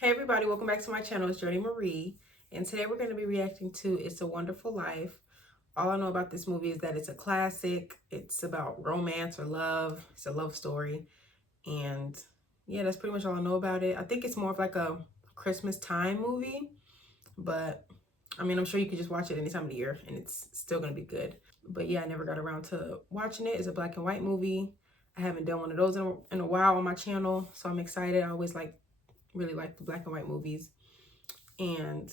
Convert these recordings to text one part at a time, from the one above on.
Hey everybody, welcome back to my channel. It's Journey Marie, and today we're going to be reacting to It's a Wonderful Life. All I know about this movie is that it's a classic. It's about romance or love. It's a love story, and yeah, that's pretty much all I know about it. I think it's more of like a Christmas time movie, but I mean, I'm sure you could just watch it any time of the year and it's still going to be good. But yeah, I never got around to watching it. It's a black and white movie. I haven't done one of those in a while on my channel, so I'm excited. I always really like the black and white movies. And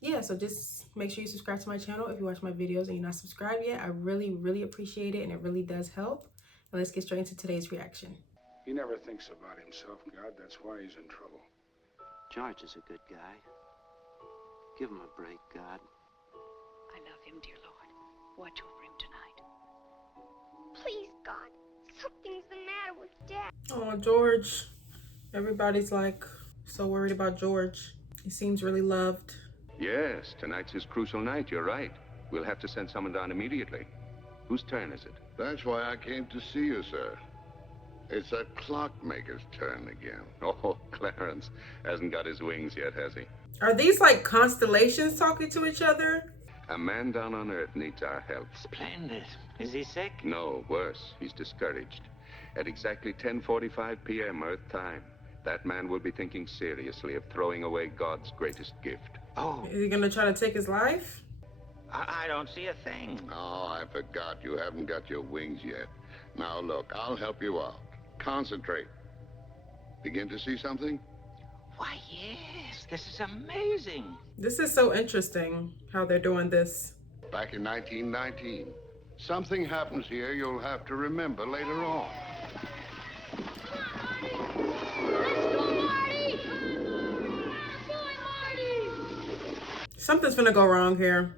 yeah, so just make sure you subscribe to my channel if you watch my videos and you're not subscribed yet. I really appreciate it, and it really does help. And let's get straight into today's reaction. He never thinks about himself, God. That's why he's in trouble. George is a good guy. Give him a break, God. I love him, dear Lord. Watch over him tonight. Please, God, something's the matter with Dad. Oh, George. Everybody's like so worried about George. He seems really loved. Yes, tonight's his crucial night, you're right. We'll have to send someone down immediately. Whose turn is it? That's why I came to see you, sir. It's a clockmaker's turn again. Oh, Clarence hasn't got his wings yet, has he? Are these like constellations talking to each other? A man down on Earth needs our help. Splendid. Is he sick? No, worse. He's discouraged. At exactly 10:45 p.m. Earth time, that man will be thinking seriously of throwing away God's greatest gift. Oh, Is he gonna try to take his life? I don't see a thing. Oh, I forgot. You haven't got your wings yet. Now, look, I'll help you out. Concentrate. Begin to see something? Why, yes. This is amazing. This is so interesting how they're doing this. Back in 1919. Something happens here you'll have to remember later on. Something's gonna go wrong here.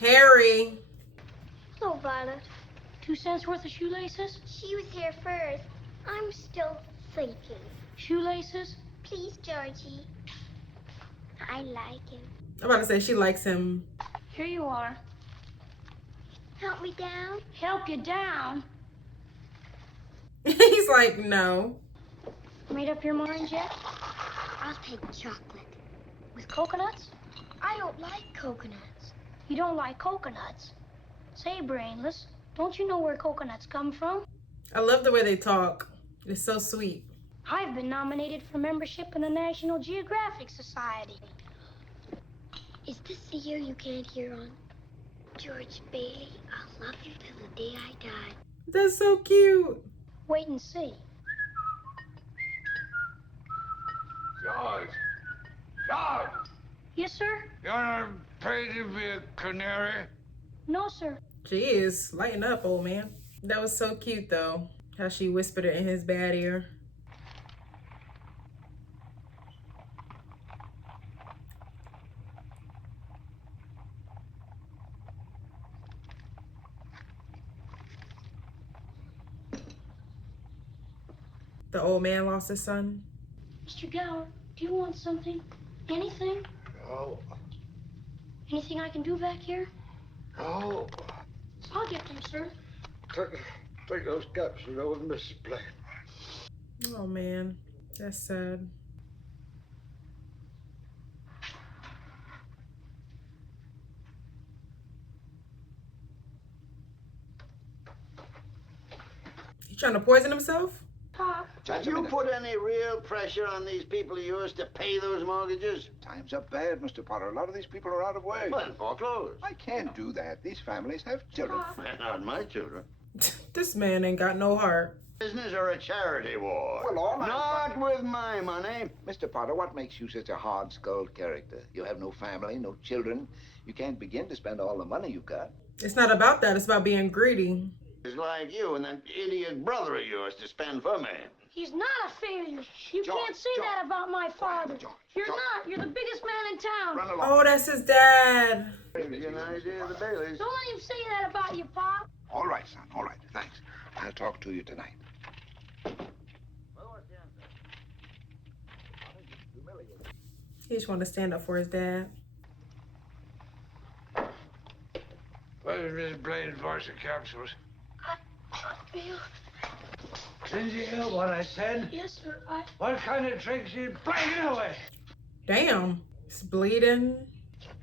Harry. Hello, Violet. 2 cents worth of shoelaces? She was here first. I'm still thinking. Shoelaces? Please, Georgie. I like him. I'm about to say she likes him. Here you are. Help me down. Help you down. He's like, no. Made up your mind yet? I'll take chocolate. With coconuts? I don't like coconuts. You don't like coconuts. Say, brainless, don't you know where coconuts come from? I love the way they talk. It's so sweet. I've been nominated for membership in the National Geographic Society. Is this the year you can't hear on? George Bailey, I'll love you till the day I die. That's so cute. Wait and see. George! George! Yes, sir? You wanna pay to be a canary? No, sir. Jeez, lighten up, old man. That was so cute, though. How she whispered it in his bad ear. The old man lost his son. Mr. Gower, do you want something? Anything? Oh, Anything I can do back here? oh. I'll get them, sir. Take those cups and over to Mrs. Blaine. Oh, man. That's sad. He trying to poison himself? Pop, Have you put any real pressure on these people of yours to pay those mortgages? Times are bad, Mr. Potter. A lot of these people are out of work. Well, foreclosed. I can't do that. These families have children. They're not my children. This man ain't got no heart. Business or a charity war? Well, all I'm Not with my money. Mr. Potter, what makes you such a hard-skulled character? You have no family, no children. You can't begin to spend all the money you've got. It's not about that. It's about being greedy. It's like you and that idiot brother of yours to spend for me. he's not a failure. You George, can't say George. that about my father. George, You're George. not. You're the biggest man in town. Run along. Oh, that's his dad. Give you an idea of the Baileys. Don't let him say that about you, Pop. All right, son. All right. Thanks. I'll talk to you tonight. He just want to stand up for his dad. What is Miss Blaine's voice of capsules? Bill. Didn't you hear what I said? Yes, sir. What kind of tricks you playing anyway? Damn. It's bleeding.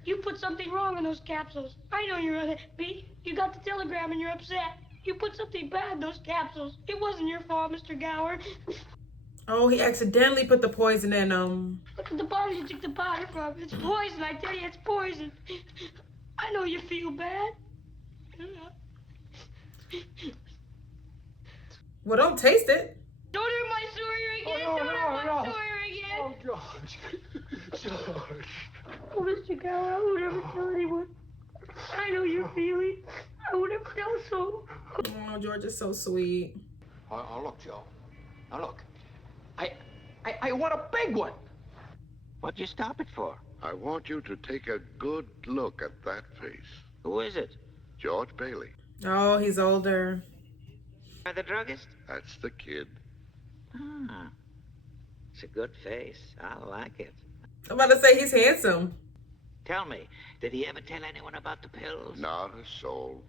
You put something wrong in those capsules. I know you're unhappy. You got the telegram and you're upset. You put something bad in those capsules. It wasn't your fault, Mr. Gower. Oh, he accidentally put the poison in them. Look at the bottle you took the powder from. It's poison, I tell you, it's poison. I know you feel bad. Well, don't taste it. Don't hurt my sawyer again. Oh, no, Don't hurt no, my no. sawyer again. Oh, George. George. Oh, Mr. Gower, I would never tell anyone. I know your feeling. I would never tell so. Oh, George is so sweet. Oh, look, Joe. Now, look. I want a big one. What'd you stop it for? I want you to take a good look at that face. Who is it? George Bailey. Oh, he's older. The druggist? That's the kid. Ah. It's a good face. I like it. I'm about to say he's handsome. Tell me, did he ever tell anyone about the pills? Not a soul.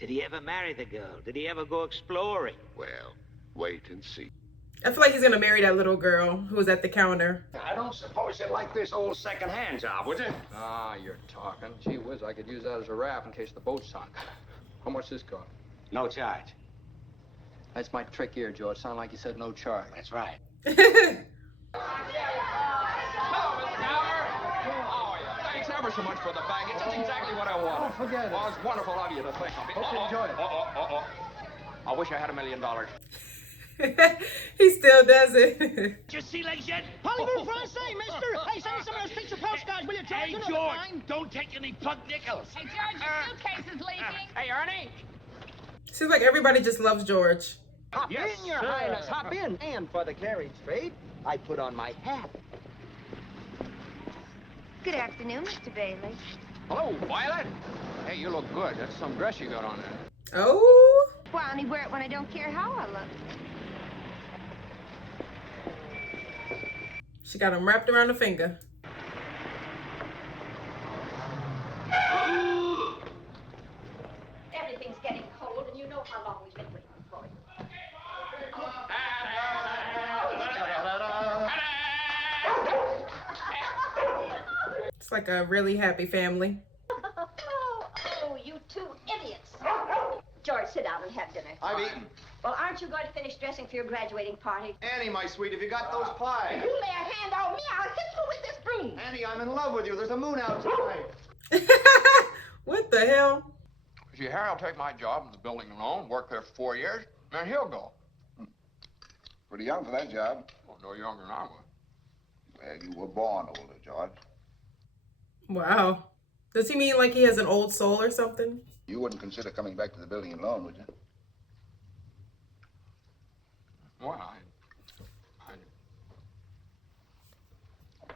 Did he ever marry the girl? Did he ever go exploring? Well, wait and see. I feel like he's gonna marry that little girl who was at the counter. I don't suppose you'd like this old second-hand job, would you? Ah, you're talking. Gee whiz, I could use that as a raft in case the boat sunk. How much this cost? No charge. That's my trick ear, George. Sound like you said no charge. That's right. Hello, Mr. Gower. Oh, yeah. Thanks ever so much for the bag. It's just exactly what I wanted. Oh, forget it. Well, it's wonderful of you to think of me. Okay, enjoy it. I wish I had $1 million. He still does it. Did you see legs yet? Hollywood Francais, mister! Hey, send me some of those picture postcards, will you, George? Hey, You know George, the kind. don't take any plug nickels. Hey, George, your suitcase is leaking. Hey, Ernie. Seems like everybody just loves George. Hop Yes, in, Your sir. Highness, hop in. And for the carriage trade, I put on my hat. Good afternoon, Mr. Bailey. Hello, Violet. Hey, you look good. That's some dress you got on there. Oh. Well, I only wear it when I don't care how I look. She got him wrapped around the finger. Everything's getting cold, and you know how long we've been waiting for it. It's like a really happy family. Oh, you two idiots. George, sit down and have dinner. I've eaten. Well, aren't you going to finish dressing for your graduating party? Annie, my sweet, have you got those pies? You lay a hand on me, I'll hit you with this broom. Annie, I'm in love with you. There's a moon out tonight. What the hell? See, Harry will take my job in the building alone, work there for 4 years, and he'll go. Pretty young for that job. Well, no younger than I was. Well, you were born older, George. Wow. Does he mean like he has an old soul or something? You wouldn't consider coming back to the building alone, would you? Well,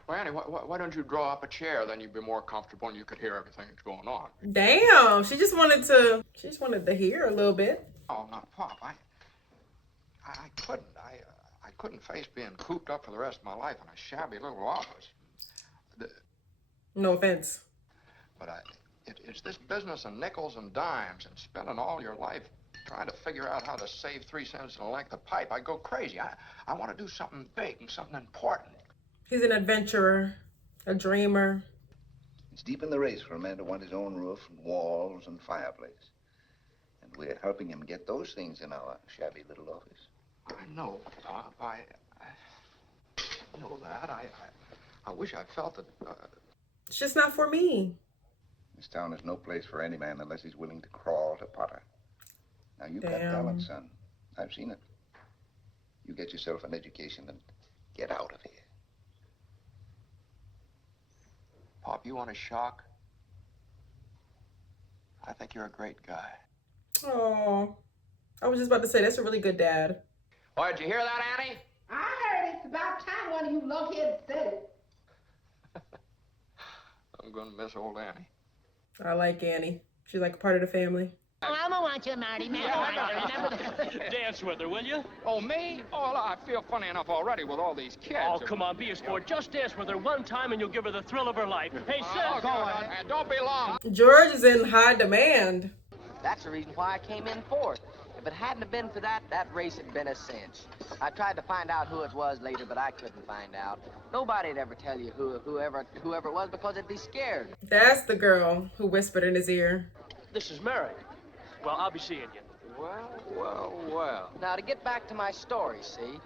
Well, Annie, why don't you draw up a chair? Then you'd be more comfortable and you could hear everything that's going on. Damn. She just wanted to hear a little bit. Oh, now, Pop, I couldn't. I couldn't face being cooped up for the rest of my life in a shabby little office. No offense. But it's this business of nickels and dimes and spending all your life trying to figure out how to save 3 cents in a length of pipe. I go crazy. I want to do something big and something important. He's an adventurer, a dreamer. It's deep in the race for a man to want his own roof and walls and fireplace. And we're helping him get those things in our shabby little office. I know, Pop. I know that. I wish I felt that... It's just not for me. This town is no place for any man unless he's willing to crawl to Potter. Now, you've got Damn. talent, son. I've seen it. You get yourself an education and get out of here. Pop, you want a shock? I think you're a great guy. Oh, I was just about to say, that's a really good dad. Oh, did you hear that, Annie? I heard it. It's about time one of you lunkheads said it. I'm gonna miss old Annie. I like Annie. She's like a part of the family. I'm gonna want you, Marty. Dance with her, will you? Oh, me? Oh, I feel funny enough already with all these kids. Oh, come on, be a sport. Just dance with her one time and you'll give her the thrill of her life. Hey, Seth. Go on. And don't be long. George is in high demand. That's the reason why I came in fourth. If it hadn't have been for that, that race had been a cinch. I tried to find out who it was later, but I couldn't find out. Nobody'd ever tell you whoever it was because they'd be scared. That's the girl who whispered in his ear. This is Mary. Well, I'll be seeing you. Well. Now, to get back to my story, see?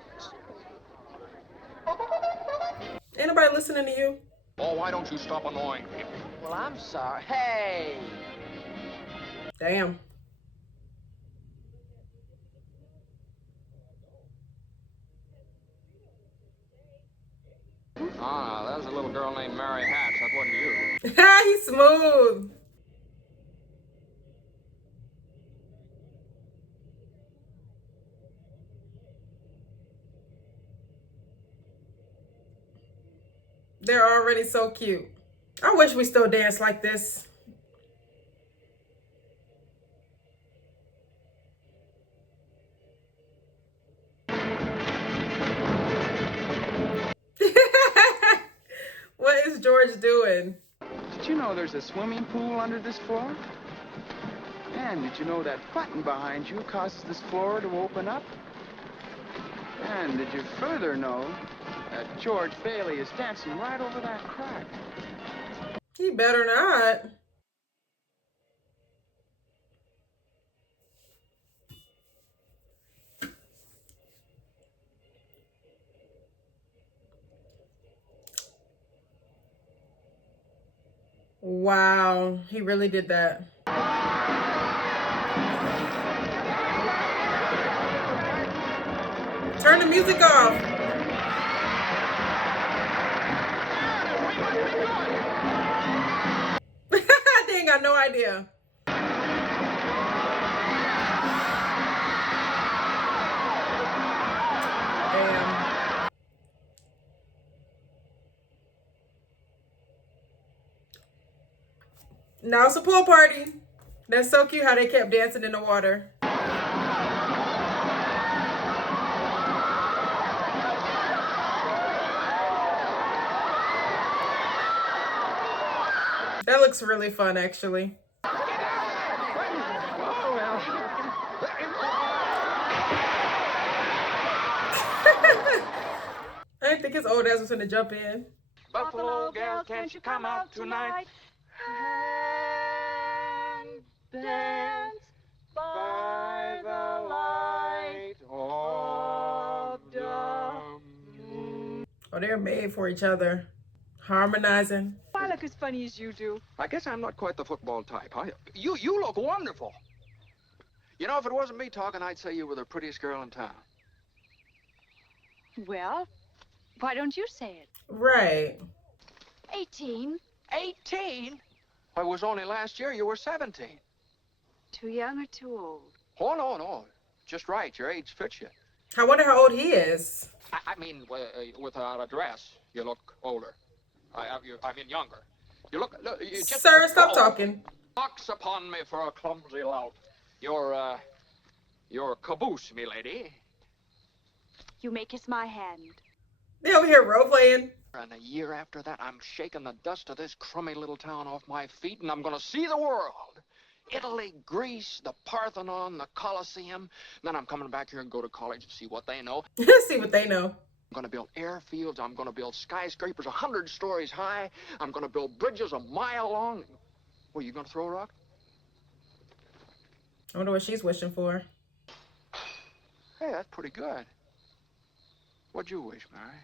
Ain't nobody listening to you. Oh, why don't you stop annoying me? Well, I'm sorry. Hey! Damn. Ah, that was a little girl named Mary Hatch. That wasn't you. He's smooth. They're already so cute. I wish we still dance like this. What is George doing? Did you know there's a swimming pool under this floor? And did you know that button behind you causes this floor to open up? And did you further know that George Bailey is dancing right over that crack? He better not. Wow, he really did that. Turn the music off. They ain't got no idea. Damn. Now it's a pool party. That's so cute how they kept dancing in the water. That looks really fun, actually. I didn't think his old ass was gonna jump in. Buffalo gals, can't you come out tonight? And dance by the light of the moon. Oh, they're made for each other. Harmonizing. I look as funny as you do. I guess I'm not quite the football type. You look wonderful. You know, if it wasn't me talking, I'd say you were the prettiest girl in town. Well, why don't you say it? Right. 18. 18? Why, it was only last year you were 17. Too young or too old? Oh, no. Just right. Your age fits you. I wonder how old he is. I mean, without a dress, you look older. I mean, younger. You look you just... Sir, stop talking. Box upon me for a clumsy lout. Your caboose, me lady. You may kiss my hand. They over here role playing. And a year after that, I'm shaking the dust of this crummy little town off my feet, and I'm going to see the world. Italy, Greece, the Parthenon, the Colosseum. Then I'm coming back here and go to college and see what they know. See what they know. I'm going to build airfields. I'm going to build skyscrapers 100 stories high. I'm going to build bridges a mile long. What, you going to throw a rock? I wonder what she's wishing for. Hey, that's pretty good. What'd you wish, Mary?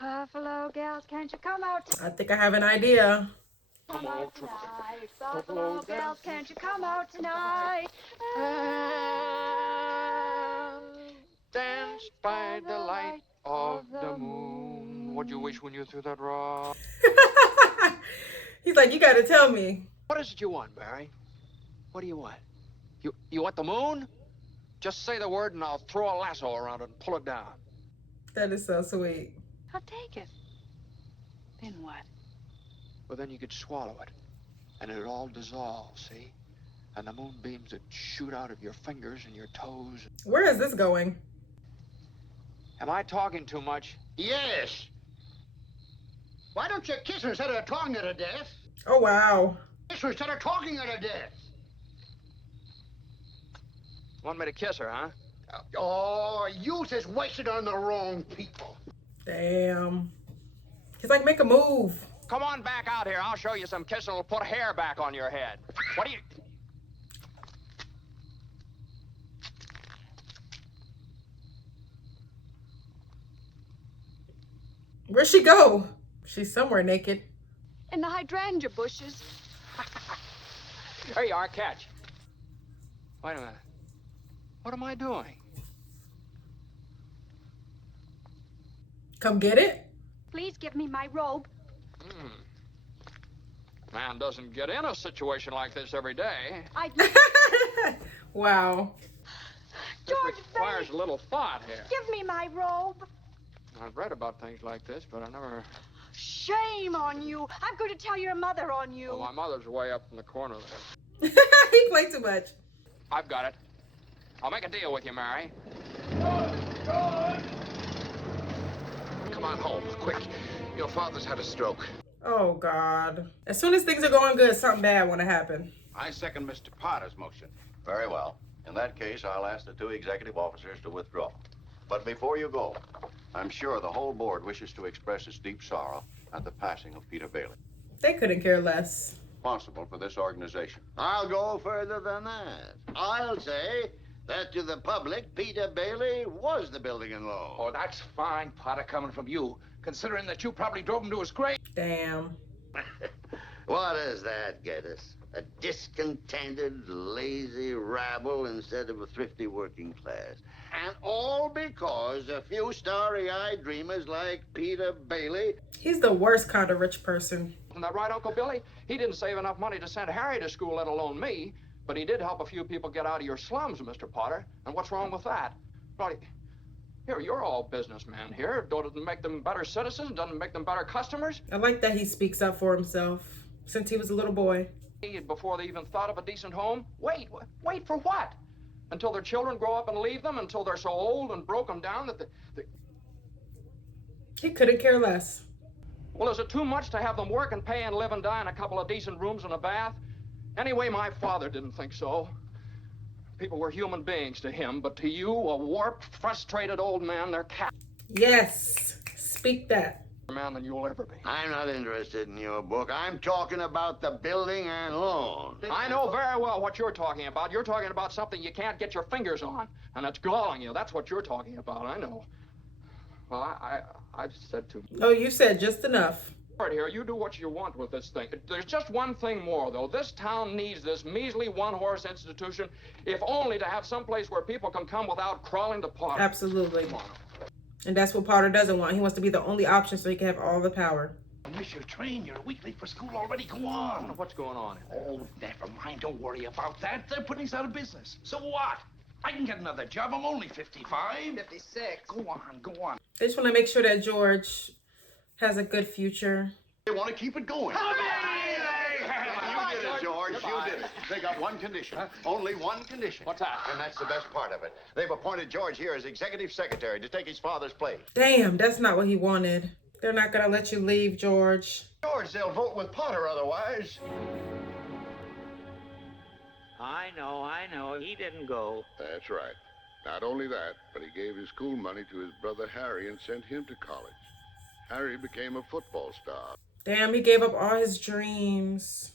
Buffalo gals, can't you come out? I think I have an idea. Come out tonight. Buffalo gals, can't you come out tonight? Dance by the light of the moon. What'd you wish when you threw that rock? He's like, you gotta tell me. What is it you want, Barry? What do you want? You want the moon? Just say the word and I'll throw a lasso around it and pull it down. That is so sweet. I'll take it. Then what? Well, then you could swallow it. And it'd all dissolve, see? And the moonbeams would shoot out of your fingers and your toes. Where is this going? Am I talking too much? Yes. Why don't you kiss her instead of talking her to death? Oh, wow. Instead of talking her to death. Want me to kiss her, huh? Oh, youth is wasted on the wrong people. Damn. He's like, make a move. Come on back out here. I'll show you some kissing that'll put hair back on your head. What do you... Where'd she go? She's somewhere naked. In the hydrangea bushes. Here you are, catch. Wait a minute. What am I doing? Come get it? Please give me my robe. Man doesn't get in a situation like this every day. Wow. George Requires a little thought here. Give me my robe. I've read about things like this, but I never... Shame on you. I'm going to tell your mother on you. Well, my mother's way up in the corner there. He played too much. I've got it. I'll make a deal with you, Mary. Come on home, quick. Your father's had a stroke. Oh, God. As soon as things are going good, something bad want to happen. I second Mr. Potter's motion. Very well. In that case, I'll ask the two executive officers to withdraw. But before you go, I'm sure the whole board wishes to express its deep sorrow at the passing of Peter Bailey. They couldn't care less. Responsible for this organization. I'll go further than that. I'll say that to the public, Peter Bailey was the building and loan. Oh, that's fine, Potter, coming from you, considering that you probably drove him to his grave. Damn. What does that get us? A discontented, lazy rabble instead of a thrifty working class. And all because a few starry-eyed dreamers like Peter Bailey. He's the worst kind of rich person. Isn't that right, Uncle Billy? He didn't save enough money to send Harry to school, let alone me. But he did help a few people get out of your slums, Mr. Potter. And what's wrong with that? Well, here, you're all businessmen here. Doesn't it make them better citizens? Doesn't it make them better customers? I like that he speaks up for himself since he was a little boy. Before they even thought of a decent home? Wait for what? Until their children grow up and leave them? Until they're so old and broken down that they... He couldn't care less. Well, is it too much to have them work and pay and live and die in a couple of decent rooms and a bath? Anyway, my father didn't think so. People were human beings to him, but to you, a warped, frustrated old man, they're cat. Yes, speak that. Man than you'll ever be. I'm not interested in your book. I'm talking about the building and loan. I know very well what you're talking about. You're talking about something you can't get your fingers on, and it's galling you. That's what you're talking about, I know. Well, I've said too much. Oh, you said just enough. Right here, you do what you want with this thing. There's just one thing more, though. This town needs this measly one-horse institution, if only to have some place where people can come without crawling to Potter. Absolutely. And that's what Potter doesn't want. He wants to be the only option so he can have all the power. Miss your train. You're a week late for school already. Go on. What's going on? Oh, never mind. Don't worry about that. They're putting us out of business. So what? I can get another job. I'm only 55. 56. Go on. They just want to make sure that George has a good future. They want to keep it going. You did it, George. You did it. They got one condition. Only one condition. What's that? And that's the best part of it. They've appointed George here as executive secretary to take his father's place. Damn, that's not what he wanted. They're not going to let you leave, George. George, they'll vote with Potter otherwise. I know. He didn't go. That's right. Not only that, but he gave his school money to his brother Harry and sent him to college. Harry became a football star. Damn, he gave up all his dreams.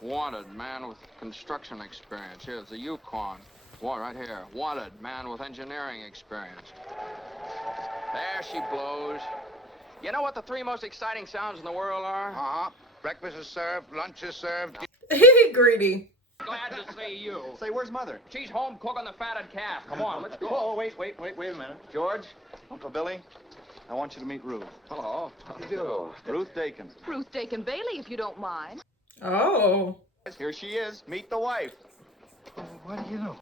Wanted, man with construction experience. Here's the Yukon. Right here. Wanted, man with engineering experience. There she blows. You know what the three most exciting sounds in the world are? Uh-huh. Breakfast is served, lunch is served. Greedy. Glad to see you. Say, where's Mother? She's home cooking the fatted calf. Come on, let's go. Oh, wait a minute. George, Uncle Billy, I want you to meet Ruth. Hello. How do you do? Ruth Dakin. Ruth Dakin Bailey, if you don't mind. Oh. Here she is. Meet the wife. What do you know?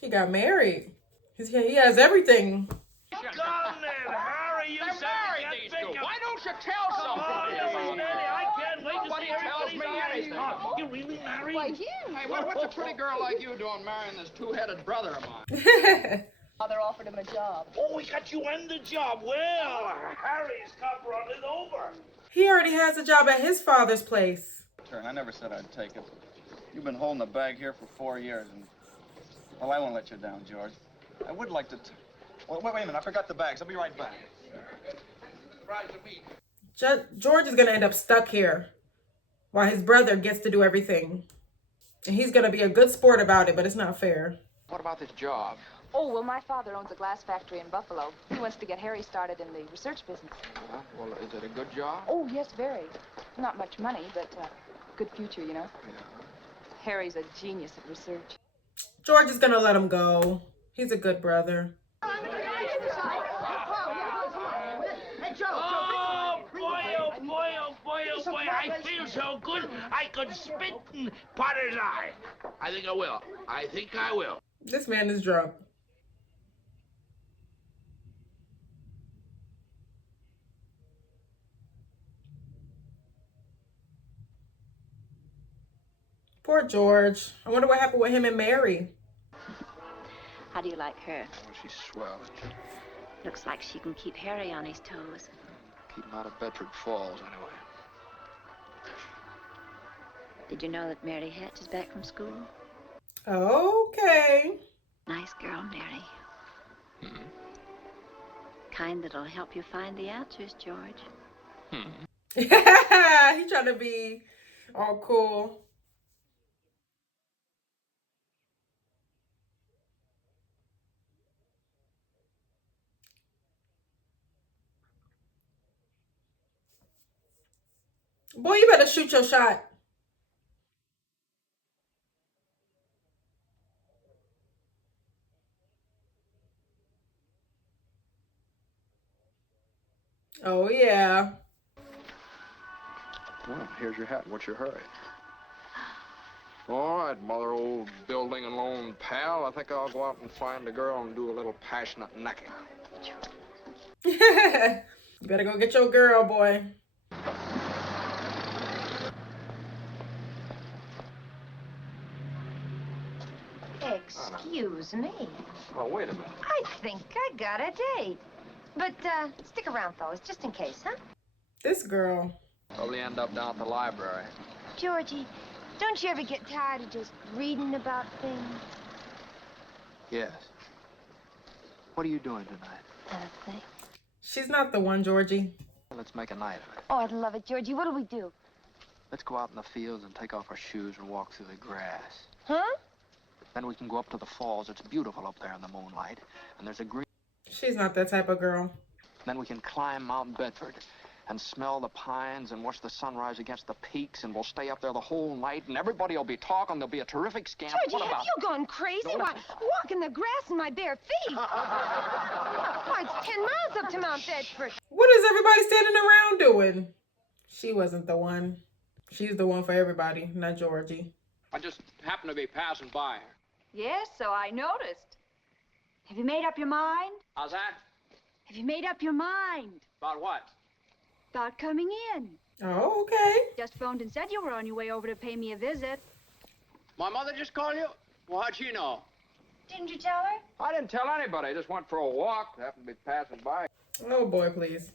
He got married. He has everything. Harry, you They're married, these two. Why don't you tell somebody? I can't wait to Nobody see tells me anything. You really married? Why, yeah. Hey, what's a pretty girl like you doing marrying this two-headed brother of mine? Father offered him a job. Oh, he got you on the job. Well, Harry's come running over. He already has a job at his father's place. Turn, I never said I'd take it. You've been holding the bag here for 4 years, and, well, I won't let you down, George. I would like to... Well, wait a minute. I forgot the bags. I'll be right back. Surprise to me. George is going to end up stuck here while his brother gets to do everything. And he's going to be a good sport about it, but it's not fair. What about this job? Oh, well, my father owns a glass factory in Buffalo. He wants to get Harry started in the research business. Well, is it a good job? Oh, yes, very. Not much money, but good future, you know. Yeah. Harry's a genius at research. George is going to let him go. He's a good brother. I feel so good, I could spit in Potter's eye. I think I will. I think I will. This man is drunk. Poor George. I wonder what happened with him and Mary. How do you like her? Oh, she's swell. Looks like she can keep Harry on his toes. Keep him out of Bedford Falls, anyway. Did you know that Mary Hatch is back from school? Okay. Nice girl, Mary. Hmm. Kind that'll help you find the answers, George. He trying to be all cool. Boy, you better shoot your shot. Oh, yeah. Well, here's your hat. What's your hurry? All right, mother, old building and loan pal. I think I'll go out and find a girl and do a little passionate necking. You better go get your girl, boy. Excuse me. Oh, wait a minute. I think I got a date. But, stick around, fellas, just in case, huh? This girl. Probably end up down at the library. Georgie, don't you ever get tired of just reading about things? Yes. What are you doing tonight? Nothing. She's not the one, Georgie. Let's make a night of it. Oh, I'd love it, Georgie. What'll we do? Let's go out in the fields and take off our shoes and walk through the grass. Huh? Then we can go up to the falls. It's beautiful up there in the moonlight. And there's a green... She's not that type of girl. Then we can climb Mount Bedford and smell the pines and watch the sunrise against the peaks, and we'll stay up there the whole night, and everybody will be talking. There'll be a terrific scamp. Georgie, have you gone crazy? No, Why, walk in the grass in my bare feet. Why, it's 10 miles up to Mount Bedford. What is everybody standing around doing? She wasn't the one. She's the one for everybody, not Georgie. I just happened to be passing by her. Yes, so I noticed. Have you made up your mind? How's that? Have you made up your mind? About what? About coming in. Oh, okay. Just phoned and said you were on your way over to pay me a visit. My mother just called you? Well, how'd she know? Didn't you tell her? I didn't tell anybody. I just went for a walk. Happened to be passing by. Oh, boy, please.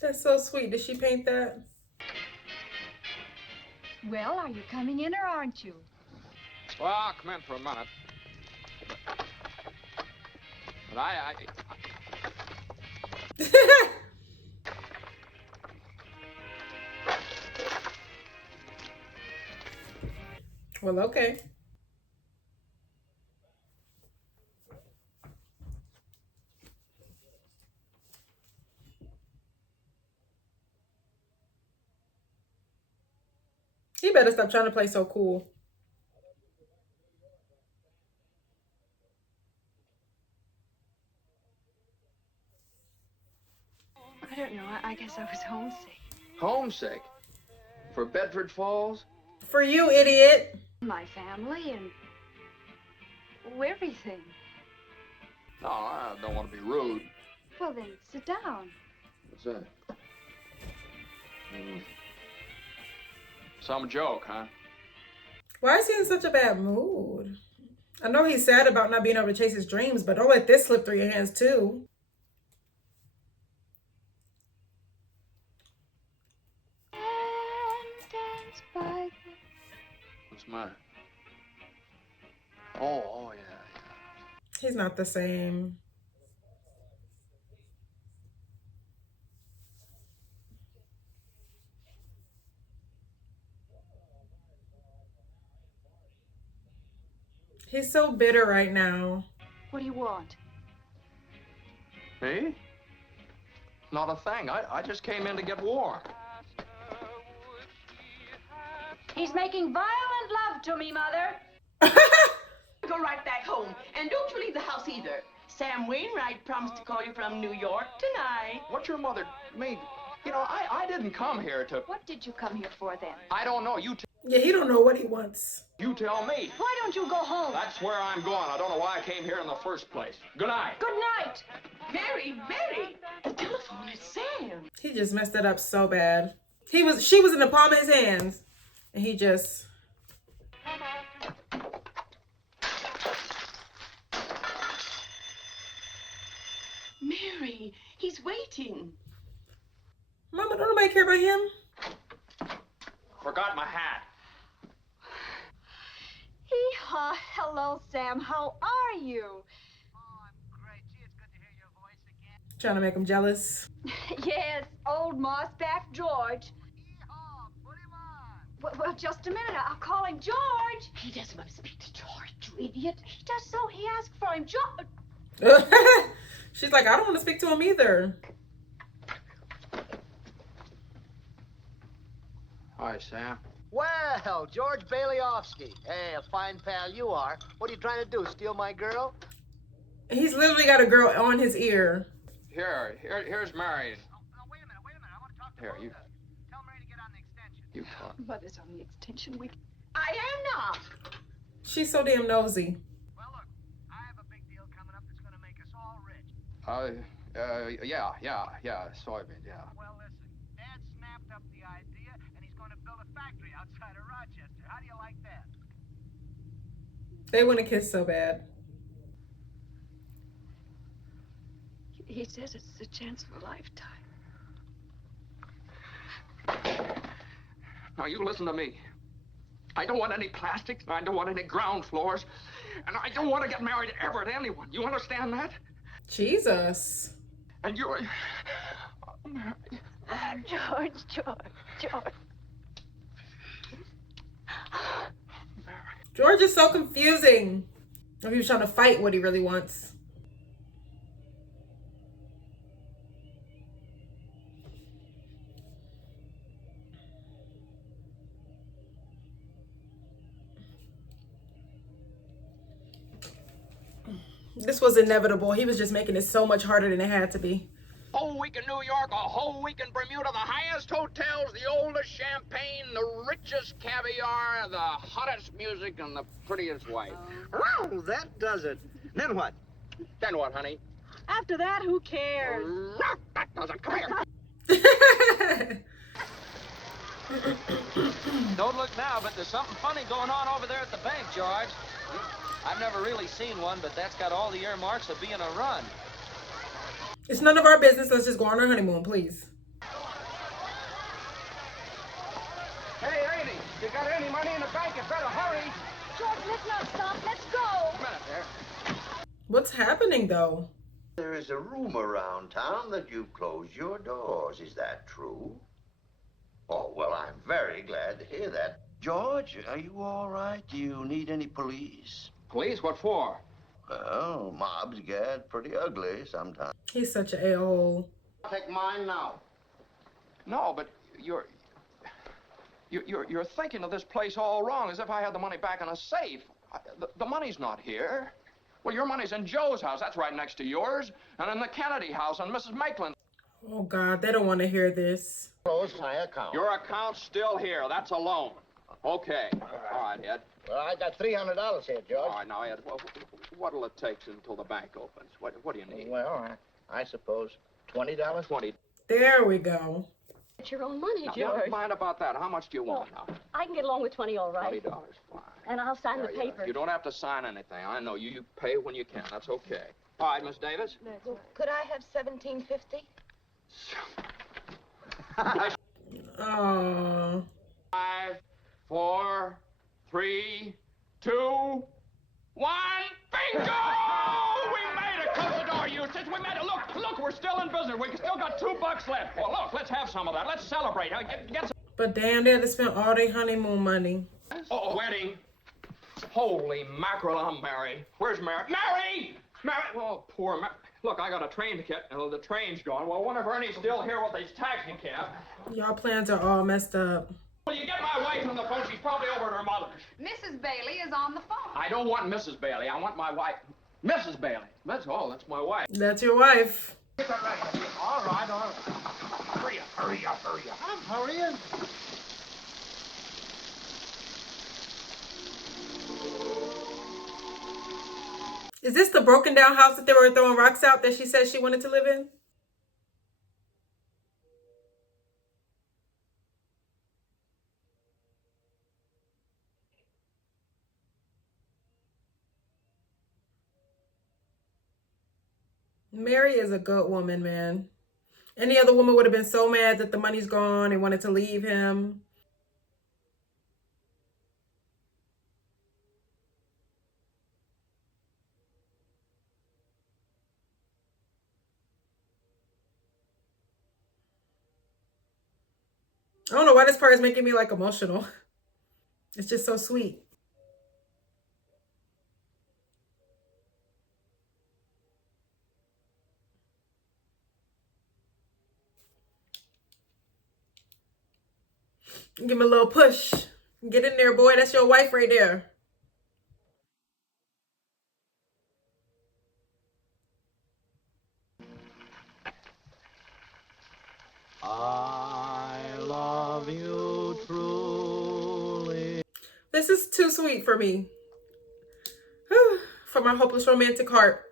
That's so sweet. Did she paint that? Well, are you coming in or aren't you? Well, I'll come in for a minute. But I... Well, okay. He better stop trying to play so cool. I don't know. I guess I was homesick. Homesick? For Bedford Falls? For you, idiot. My family and everything. No, I don't want to be rude. Well, then, sit down. What's that? Some joke, huh? Why is he in such a bad mood? I know he's sad about not being able to chase his dreams, but don't let this slip through your hands too. What's mine? Oh, yeah. He's not the same. He's so bitter right now. What do you want? Me? Not a thing. I just came in to get warm. He's making violent love to me, Mother. Go right back home. And don't you leave the house either. Sam Wainwright promised to call you from New York tonight. What's your mother mean? You know, I didn't come here to... What did you come here for then? I don't know. Yeah, he don't know what he wants. You tell me. Why don't you go home? That's where I'm going. I don't know why I came here in the first place. Good night. Good night. Mary, the telephone is Sam. He just messed it up so bad. She was in the palm of his hands. And he just... Mary, he's waiting. Mama, don't nobody care about him? Forgot my hat. Hee-haw. Hello, Sam. How are you? Trying to make him jealous. Yes, old moss-back George. Well, just a minute. I'll call him George. He doesn't want to speak to George, you Idiot. He does so. He asked for him. George. She's like, I don't want to speak to him either. Hi, Sam. Well, George Baileyovsky. Hey, a fine pal you are. What are you trying to do, steal my girl? He's literally got a girl on his ear. Here's Mary. Wait a minute. I want to talk to you. Tell Mary to get on the extension. You talk. Mother's on the extension week. I am not. She's so damn nosy. Well, look, I have a big deal coming up that's going to make us all rich. Yeah, soybean, yeah. Well, listen, Dad snapped up the idea, and he's going to build a factory outside of Rochester. How do you like that? They want to kiss so bad. He says it's the chance of a lifetime. Now, you listen to me. I don't want any plastics, I don't want any ground floors, and I don't want to get married ever to anyone. You understand that? Jesus. And you're... George. George is so confusing. If he was trying to fight what he really wants. This was inevitable. He was just making it so much harder than it had to be. Whole week in New York, a whole week in Bermuda, the highest hotels, the oldest champagne, the richest caviar, the hottest music, and the prettiest wife. Wow, that does it. Then what? Then what, honey? After that, who cares? That doesn't. Come here. Don't look now, but there's something funny going on over there at the bank, George. I've never really seen one, but that's got all the earmarks of being a run. It's none of our business. Let's just go on our honeymoon, please. Hey, lady, you got any money in the bank? You better hurry. George, let's not stop. Let's go. A minute there. What's happening, though? There is a rumor around town that you've closed your doors. Is that true? Oh, well, I'm very glad to hear that. George, are you all right? Do you need any police? Police? What for? Well, mobs get pretty ugly sometimes. He's such an a-hole. Take mine now. No, but you're thinking of this place all wrong, as if I had the money back in a safe. The money's not here. Well, your money's in Joe's house. That's right next to yours. And in the Kennedy house on Mrs. Maitland. Oh, God, they don't want to hear this. Close my account. Your account's still here. That's a loan. Okay. All right, Ed. Well, I got $300 here, George. All right, now, Ed, what'll it take until the bank opens? What do you need? Well, I suppose $20. 20. There we go. It's your own money, Now, George. never mind about that. How much do you want now? I can get along with 20, all right. $20, fine. And I'll sign the Yeah, yeah. papers. You don't have to sign anything. I know you. You pay when you can. That's okay. All right, Miss Davis. Could I have $17.50? Oh. 5, 4, 3, 2, 1. Bingo! We made it. Close the door, Eustace. We made it. Look, we're still in business. We still got $2 left. Well, look, let's have some of that. Let's celebrate. Get some. But damn, they had to spend all their honeymoon money. Oh, wedding. Holy mackerel, I'm married. Where's Mary? Mary! Mary! Oh, poor Mary. Look, I got a train ticket. The train's gone. Well, I wonder if Ernie's still here with his taxi cab. Y'all plans are all messed up. Will you get my wife on the phone? She's probably over at her mother's. Mrs. Bailey is on the phone. I don't want Mrs. Bailey. I want my wife. Mrs. Bailey. That's my wife. That's your wife. Get that right. All right. Hurry up. I'm hurrying. Is this the broken down house that they were throwing rocks out that she said she wanted to live in? Mary is a good woman, man. Any other woman would have been so mad that the money's gone and wanted to leave him. I don't know why this part is making me like emotional. It's just so sweet. Give him a little push. Get in there, boy. That's your wife right there. I love you truly. This is too sweet for me. For my hopeless romantic heart.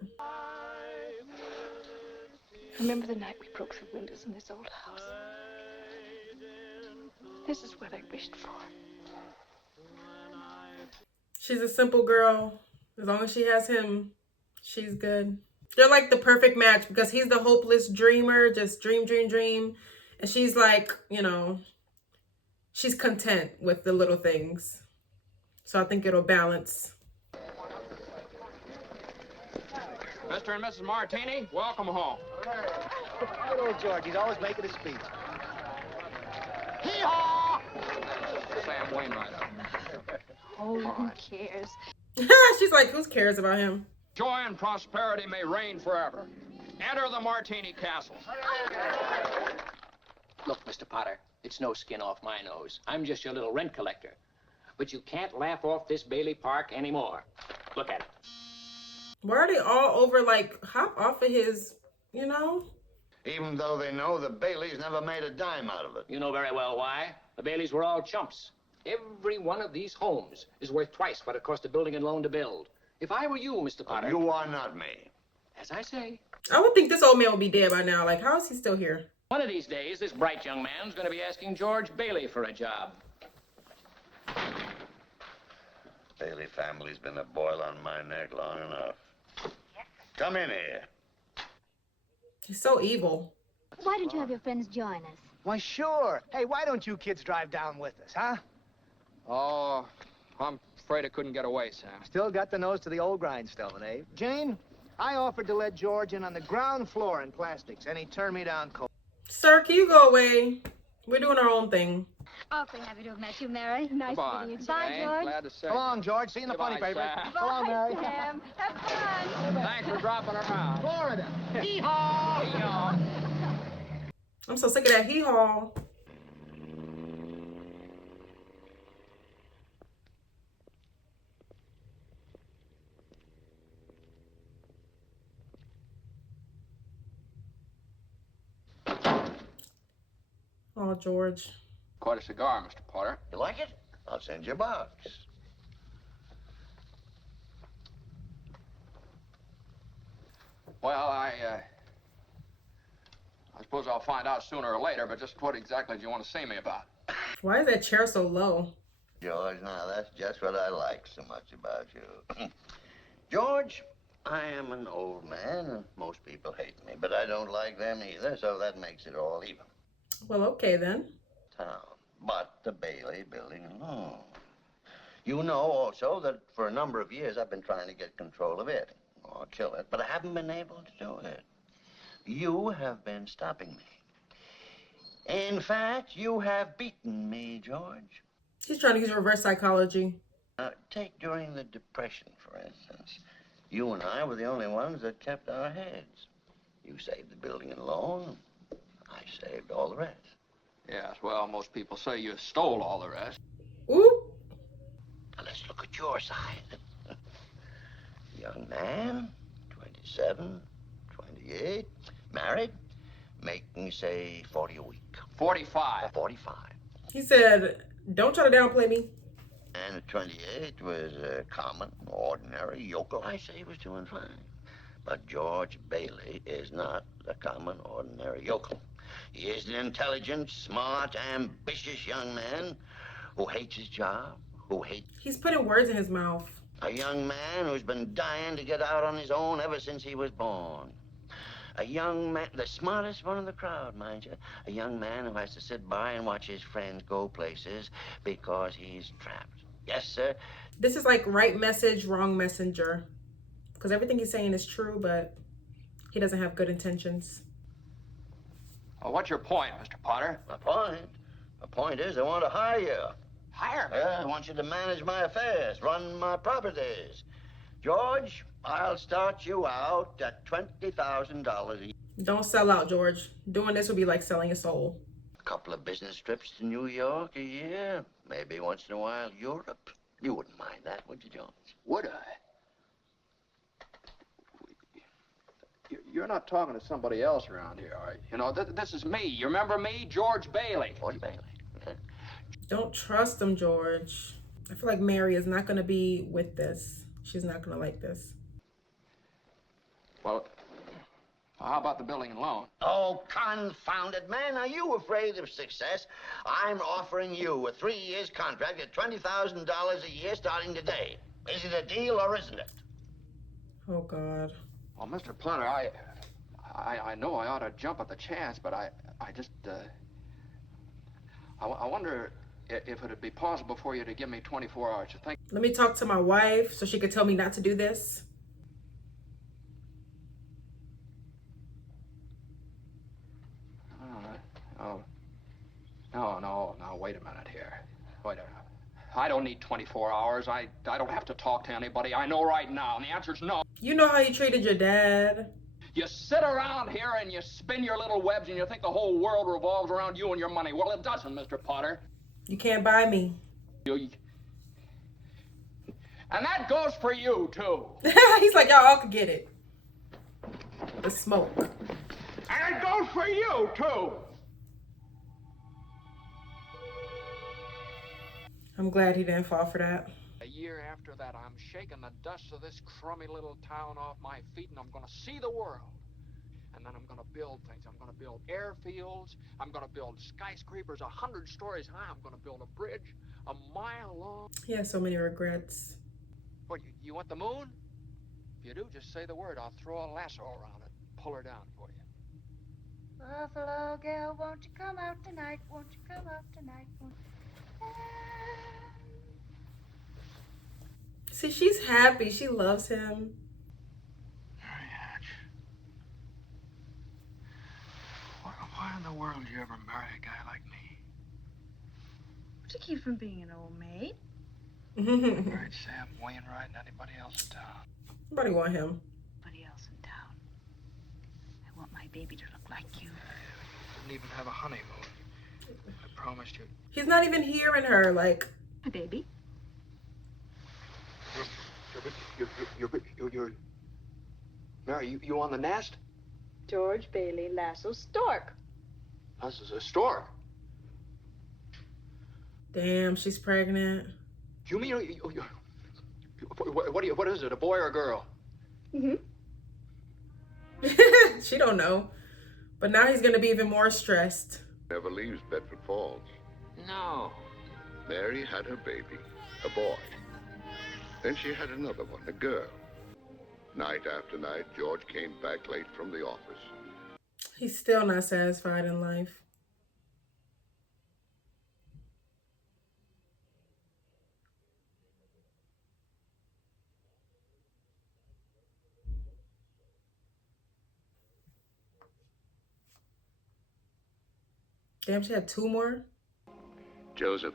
Remember the night we broke the windows in this old house? This is what I wished for. She's a simple girl. As long as she has him, she's good. They're like the perfect match because he's the hopeless dreamer, just dream. And she's like, you know, she's content with the little things. So I think it'll balance. Mr. and Mrs. Martini, welcome home. Good old George. He's always making a speech. Hee-haw! Sam Wainwright. Oh, who cares? She's like, who cares about him? Joy and prosperity may reign forever. Enter the Martini Castle. Look, Mr. Potter, it's no skin off my nose. I'm just your little rent collector. But you can't laugh off this Bailey Park anymore. Look at it. Why are they all over, like, hop off of his, you know? Even though they know the Baileys never made a dime out of it. You know very well why. The Baileys were all chumps. Every one of these homes is worth twice what it cost a building and loan to build. If I were you, Mr. Potter... You are not me. As I say. I would think this old man would be dead by now. Like, how is he still here? One of these days, this bright young man's going to be asking George Bailey for a job. Bailey family's been a boil on my neck long enough. Come in here. He's so evil. Why don't you have your friends join us? Why, sure. Hey, why don't you kids drive down with us, huh? Oh, I'm afraid I couldn't get away, Sam. Still got the nose to the old grindstone, eh? Jane, I offered to let George in on the ground floor in plastics, and he turned me down cold. Sir, can you go away? We're doing our own thing. Awfully happy to have met you, Mary. Nice Goodbye. meeting you. Bye, Jane, George. glad to see Come you. on, George. See you in the funny Goodbye, paper. Sam. Come on, Mary. Sam. Have fun. Thanks for dropping her out. Florida. Hee-haw! Hee-haw! I'm so sick of that hee-haw. Oh, George. Quite a cigar, Mr. Potter. You like it? I'll send you a box. Well, I suppose I'll find out sooner or later, but just what exactly do you want to see me about? Why is that chair so low? George, now that's just what I like so much about you. George, I am an old man, and most people hate me, but I don't like them either, so that makes it all even. Well, okay then. Town, but the Bailey building alone. You know also that for a number of years I've been trying to get control of it, or kill it, but I haven't been able to do it. You have been stopping me. In fact, you have beaten me, George. He's trying to use reverse psychology. Take during the Depression, for instance. You and I were the only ones that kept our heads. You saved the building and loan. I saved all the rest. Yes, well, most people say you stole all the rest. Ooh. Now, let's look at your side. Young man, 27, 28, married, making, say, 40 a week. 45. 45. He said, don't try to downplay me. And at 28 was a common, ordinary yokel. I say he was doing fine. But George Bailey is not a common, ordinary yokel. He is an intelligent, smart, ambitious young man who hates his job, who hates... He's putting words in his mouth. A young man who's been dying to get out on his own ever since he was born. A young man, the smartest one in the crowd, mind you. A young man who has to sit by and watch his friends go places because he's trapped. Yes, sir. This is like right message, wrong messenger. Because everything he's saying is true, but he doesn't have good intentions. Well, what's your point, Mr. Potter? My point is I want to hire you. Hire me? Yeah, I want you to manage my affairs, run my properties. George, I'll start you out at $20,000 a year. Don't sell out, George. Doing this would be like selling your soul. A couple of business trips to New York a year. Maybe once in a while Europe. You wouldn't mind that, would you, George? Would I? You're not talking to somebody else around here, are you? You know, this is me. You remember me? George Bailey. George Bailey. Don't trust him, George. I feel like Mary is not going to be with this. She's not going to like this. Well, how about the building and loan? Oh, confound it, man. Are you afraid of success? I'm offering you a 3 years contract at $20,000 a year starting today. Is it a deal or isn't it? Oh, God. Well, Mr. Potter, I know I ought to jump at the chance, but I just, I wonder if it'd be possible for you to give me 24 hours to think. Let me talk to my wife so she could tell me not to do this. Oh, no, wait a minute here. Wait a minute. I don't need 24 hours. I don't have to talk to anybody. I know right now, and the answer's no. You know how you treated your dad. You sit around here and you spin your little webs and you think the whole world revolves around you and your money. Well, it doesn't, Mr. Potter. You can't buy me. And that goes for you, too. He's like, y'all all could get it. The smoke. And it goes for you, too. I'm glad he didn't fall for that. A year after that, I'm shaking the dust of this crummy little town off my feet, and I'm going to see the world. And then I'm going to build things. I'm going to build airfields. I'm going to build skyscrapers 100 stories high. I'm going to build a bridge a mile long. He has so many regrets. What, you want the moon? If you do, just say the word. I'll throw a lasso around it, pull her down for you. Buffalo gal, won't you come out tonight? Won't you come out tonight? See, she's happy. She loves him. Why in the world would you ever marry a guy like me? To keep from being an old maid. Married Sam Wainwright and anybody else in town. Nobody want him. Nobody else in town. I want my baby to look like you. Didn't even have a honeymoon. I promised you. He's not even hearing her, like. My baby? You're Mary, you on the nest? George Bailey Lasso Stork. This is a stork. Damn, she's pregnant. You mean what is it? A boy or a girl? Mm-hmm. She don't know. But now he's gonna be even more stressed. Never leaves Bedford Falls. No. Mary had her baby, a boy. Then she had another one, a girl. Night after night, George came back late from the office. He's still not satisfied in life. Damn, she had 2 more? Joseph,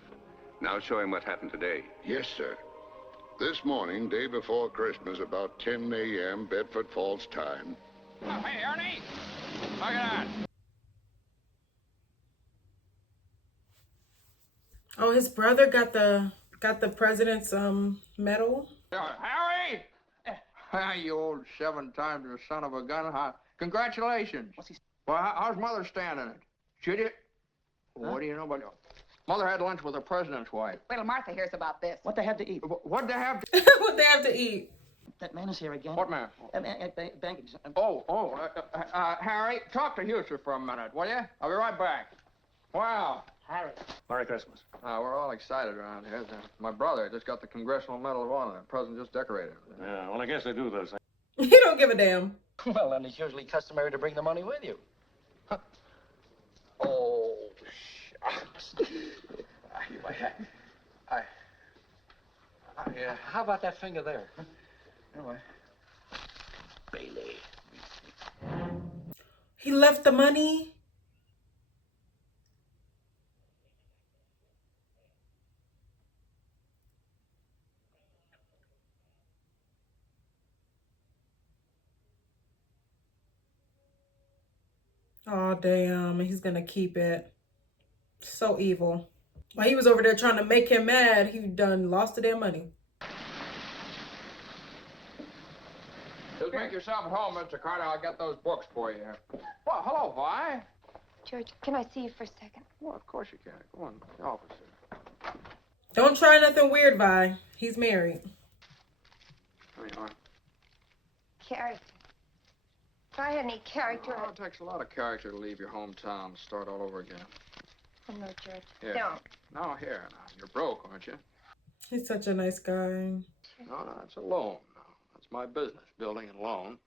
now show him what happened today. Yes, sir. This morning, day before Christmas, about 10 a.m. Bedford Falls time. Oh, hey, Ernie! Look at that. Oh, his brother got the president's medal. Harry! Hey, you old 7-times son of a gun. Congratulations. Well, how's Mother standing it? Should you? What do you know about it? Mother had lunch with the president's wife. Wait till Martha hears about this. What they have to eat? What'd they have to... What they have to eat? That man is here again. What man? Bank. Harry, talk to Houston for a minute, will you? I'll be right back. Wow. Harry. Merry Christmas. We're all excited around here. My brother just got the Congressional Medal of Honor. The president just decorated it. Yeah, well, I guess they do those things. He don't give a damn. Well, then it's usually customary to bring the money with you. Huh. Oh, shucks. How about that finger there? Anyway. Bailey. He left the money? Oh, damn. He's gonna keep it. So evil. While he was over there trying to make him mad, he done lost the damn money. Just make yourself at home, Mr. Carter. I'll get those books for you here. Well, hello, Vi. George, can I see you for a second? Well, of course you can. Go on, the office. Don't try nothing weird, Vi. He's married. There you are. Character. If I had any character, Well, it takes a lot of character to leave your hometown and start all over again. Oh, no, George. Here. Don't. No, here. Now, you're broke, aren't you? He's such a nice guy. No, it's a loan. No, that's my business, building and loan.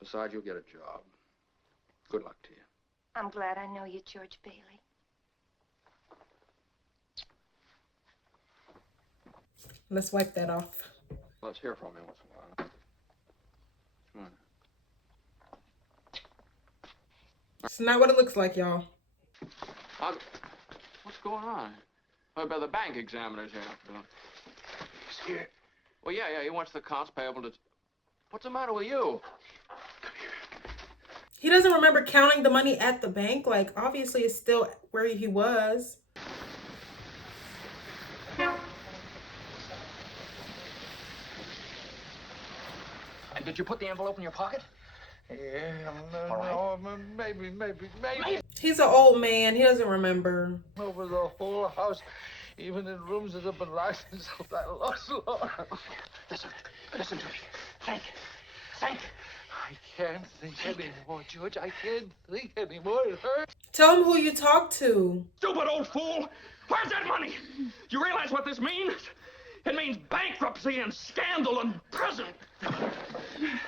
Besides, you'll get a job. Good luck to you. I'm glad I know you, George Bailey. Let's wipe that off. Let's hear from you once in a while. Come on. It's not what it looks like, y'all. What's going on? By the bank examiner's here. He's here. Well, yeah, he wants the accounts payable to... What's the matter with you? He doesn't remember counting the money at the bank. Like, obviously, it's still where he was. And did you put the envelope in your pocket? Yeah, no, maybe. He's an old man. He doesn't remember. Over the whole house, even in rooms that have been locked since I lost Laura. Listen to me. Think. I can't think anymore, George. I can't think anymore. It hurts. Tell him who you talked to. Stupid old fool! Where's that money? You realize what this means? It means bankruptcy and scandal and prison.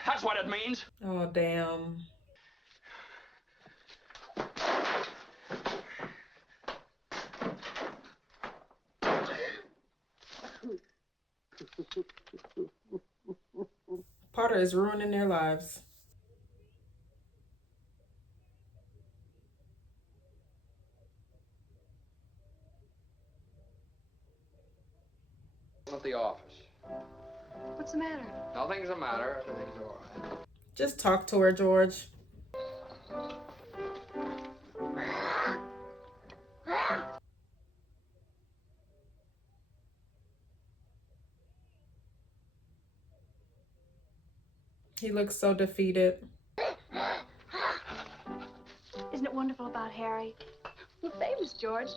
That's what it means. Oh, damn. Potter is ruining their lives. At the office. What's the matter? Nothing's the matter. Everything's all right. Just talk to her, George. He looks so defeated. Isn't it wonderful about Harry? We're famous, George.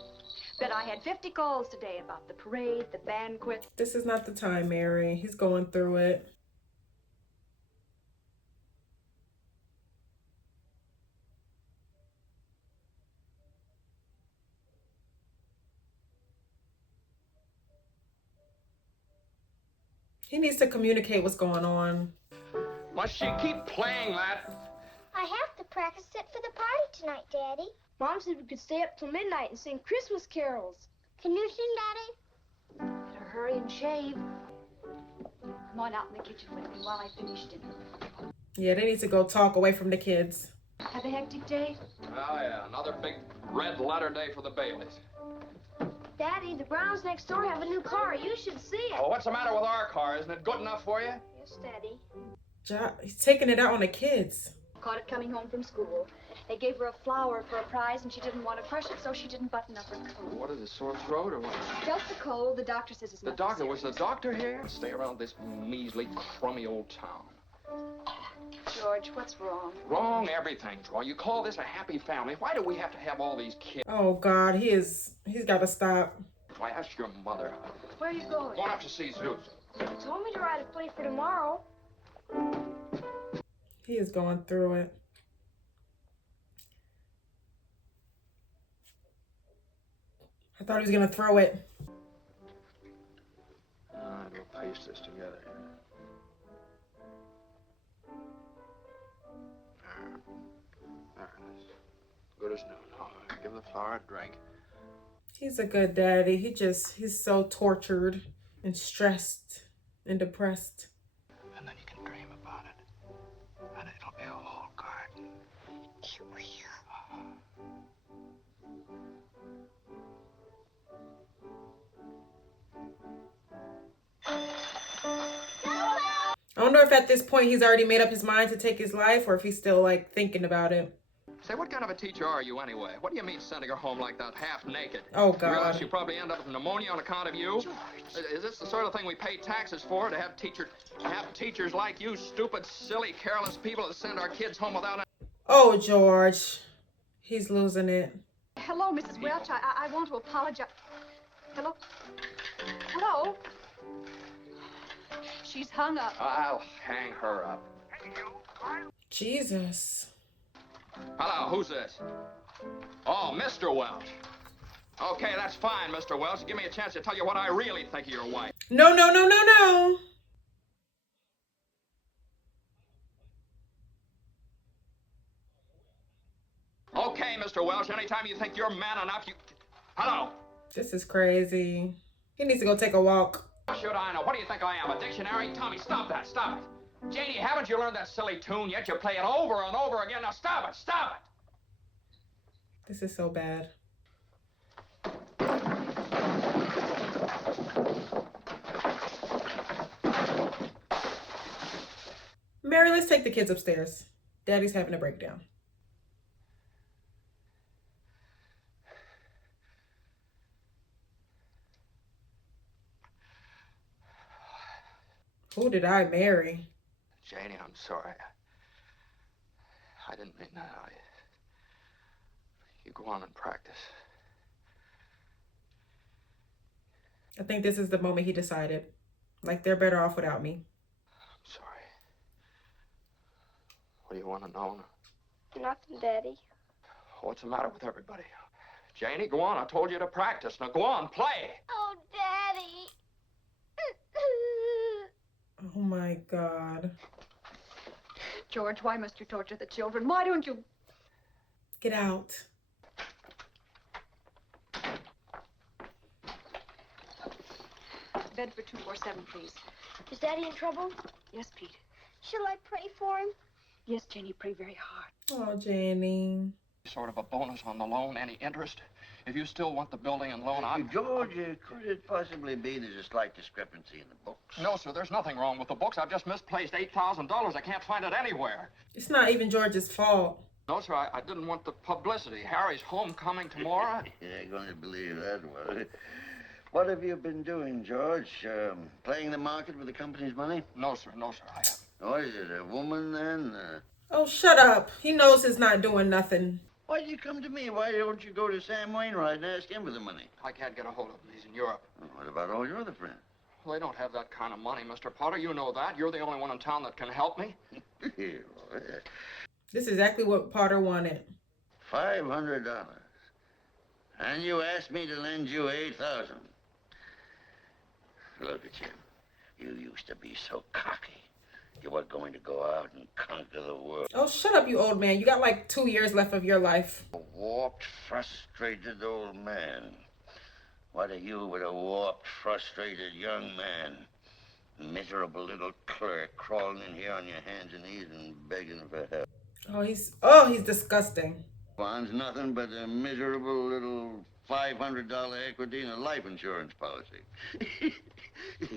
Bet I had 50 calls today about the parade, the banquet. This is not the time, Mary. He's going through it. He needs to communicate what's going on. Must she keep playing that? I have to practice it for the party tonight, Daddy. Mom said we could stay up till midnight and sing Christmas carols. Can you sing, Daddy? Better hurry and shave. Come on out in the kitchen with me while I finish dinner. Yeah, they need to go talk away from the kids. Have a hectic day? Oh, yeah, another big red letter day for the Baileys. Daddy, the Browns next door have a new car. You should see it. Oh, what's the matter with our car? Isn't it good enough for you? Yes, Daddy. He's taking it out on the kids. Caught it coming home from school. They gave her a flower for a prize, and she didn't want to crush it, so she didn't button up her coat. What is it, sore throat or what? Just a cold. The doctor says it's The nothing doctor, was serious. the doctor here? Stay around this measly, crummy old town. George, what's wrong? Wrong everything, Troy. You call this a happy family? Why do we have to have all these kids? Oh God, he's got to stop. Why, ask your mother. Where are you going? Going up to see Zeus. You told me to write a play for tomorrow. He is going through it. I thought he was gonna throw it. We'll paste this together. Good as new. Now, give the flour a drink. He's a good daddy. He's so tortured and stressed and depressed. And then you can dream about it. And it'll be a whole garden. I wonder if at this point he's already made up his mind to take his life, or if he's still like thinking about it. Say, what kind of a teacher are you anyway? What do you mean sending her home like that, half naked? Oh, You realize God. she'll probably end up with pneumonia on account of you? Is this the sort of thing we pay taxes for, to have teachers like you, stupid, silly, careless people that send our kids home without a... Oh, George. He's losing it. Hello, Mrs. Welch. I want to apologize. Hello? Hello? She's hung up. I'll hang her up. Jesus. Hello, who's this? Oh, Mr. Welch. Okay, that's fine, Mr. Welch. Give me a chance to tell you what I really think of your wife. No, no, no, no, no. Okay, Mr. Welch, anytime you think you're man enough, you... Hello? This is crazy. He needs to go take a walk. How should I know? What do you think I am, a dictionary? Tommy, stop that, stop it. Janie, haven't you learned that silly tune yet? You play it over and over again. Now stop it, stop it. This is so bad. Mary, let's take the kids upstairs. Daddy's having a breakdown. Who did I marry? Janie, I'm sorry. I didn't mean that. You go on and practice. I think this is the moment he decided. Like, they're better off without me. I'm sorry. What do you want to know? Nothing, Daddy. What's the matter with everybody? Janie, go on. I told you to practice. Now go on, play. Oh, Daddy. Oh my God. George, why must you torture the children? Why don't you... Get out. Bed for 247, please. Is Daddy in trouble? Yes, Pete. Shall I pray for him? Yes, Janie, pray very hard. Oh, Janie. Sort of a bonus on the loan, any interest? If you still want the building and loan, I'm... George, could it possibly be there's a slight discrepancy in the books? No, sir, there's nothing wrong with the books. I've just misplaced $8,000. I can't find it anywhere. It's not even George's fault. No, sir, I didn't want the publicity. Harry's homecoming tomorrow. Yeah, going to believe that one. What have you been doing, George? Playing the market with the company's money? No, sir, I haven't. What is it, a woman then? Oh, shut up. He knows he's not doing nothing. Why did you come to me? Why don't you go to Sam Wainwright and ask him for the money? I can't get a hold of him. He's in Europe. What about all your other friends? Well, they don't have that kind of money, Mr. Potter. You know that. You're the only one in town that can help me. This is exactly what Potter wanted. $500. And you asked me to lend you $8,000. Look at you. You used to be so cocky. You were going to go out and conquer the world. Oh, shut up, you old man. You got like 2 years left of your life. A warped, frustrated old man. What are you with a warped, frustrated young man? Miserable little clerk crawling in here on your hands and knees and begging for help. He's disgusting. Bond's nothing but a miserable little $500 equity in a life insurance policy.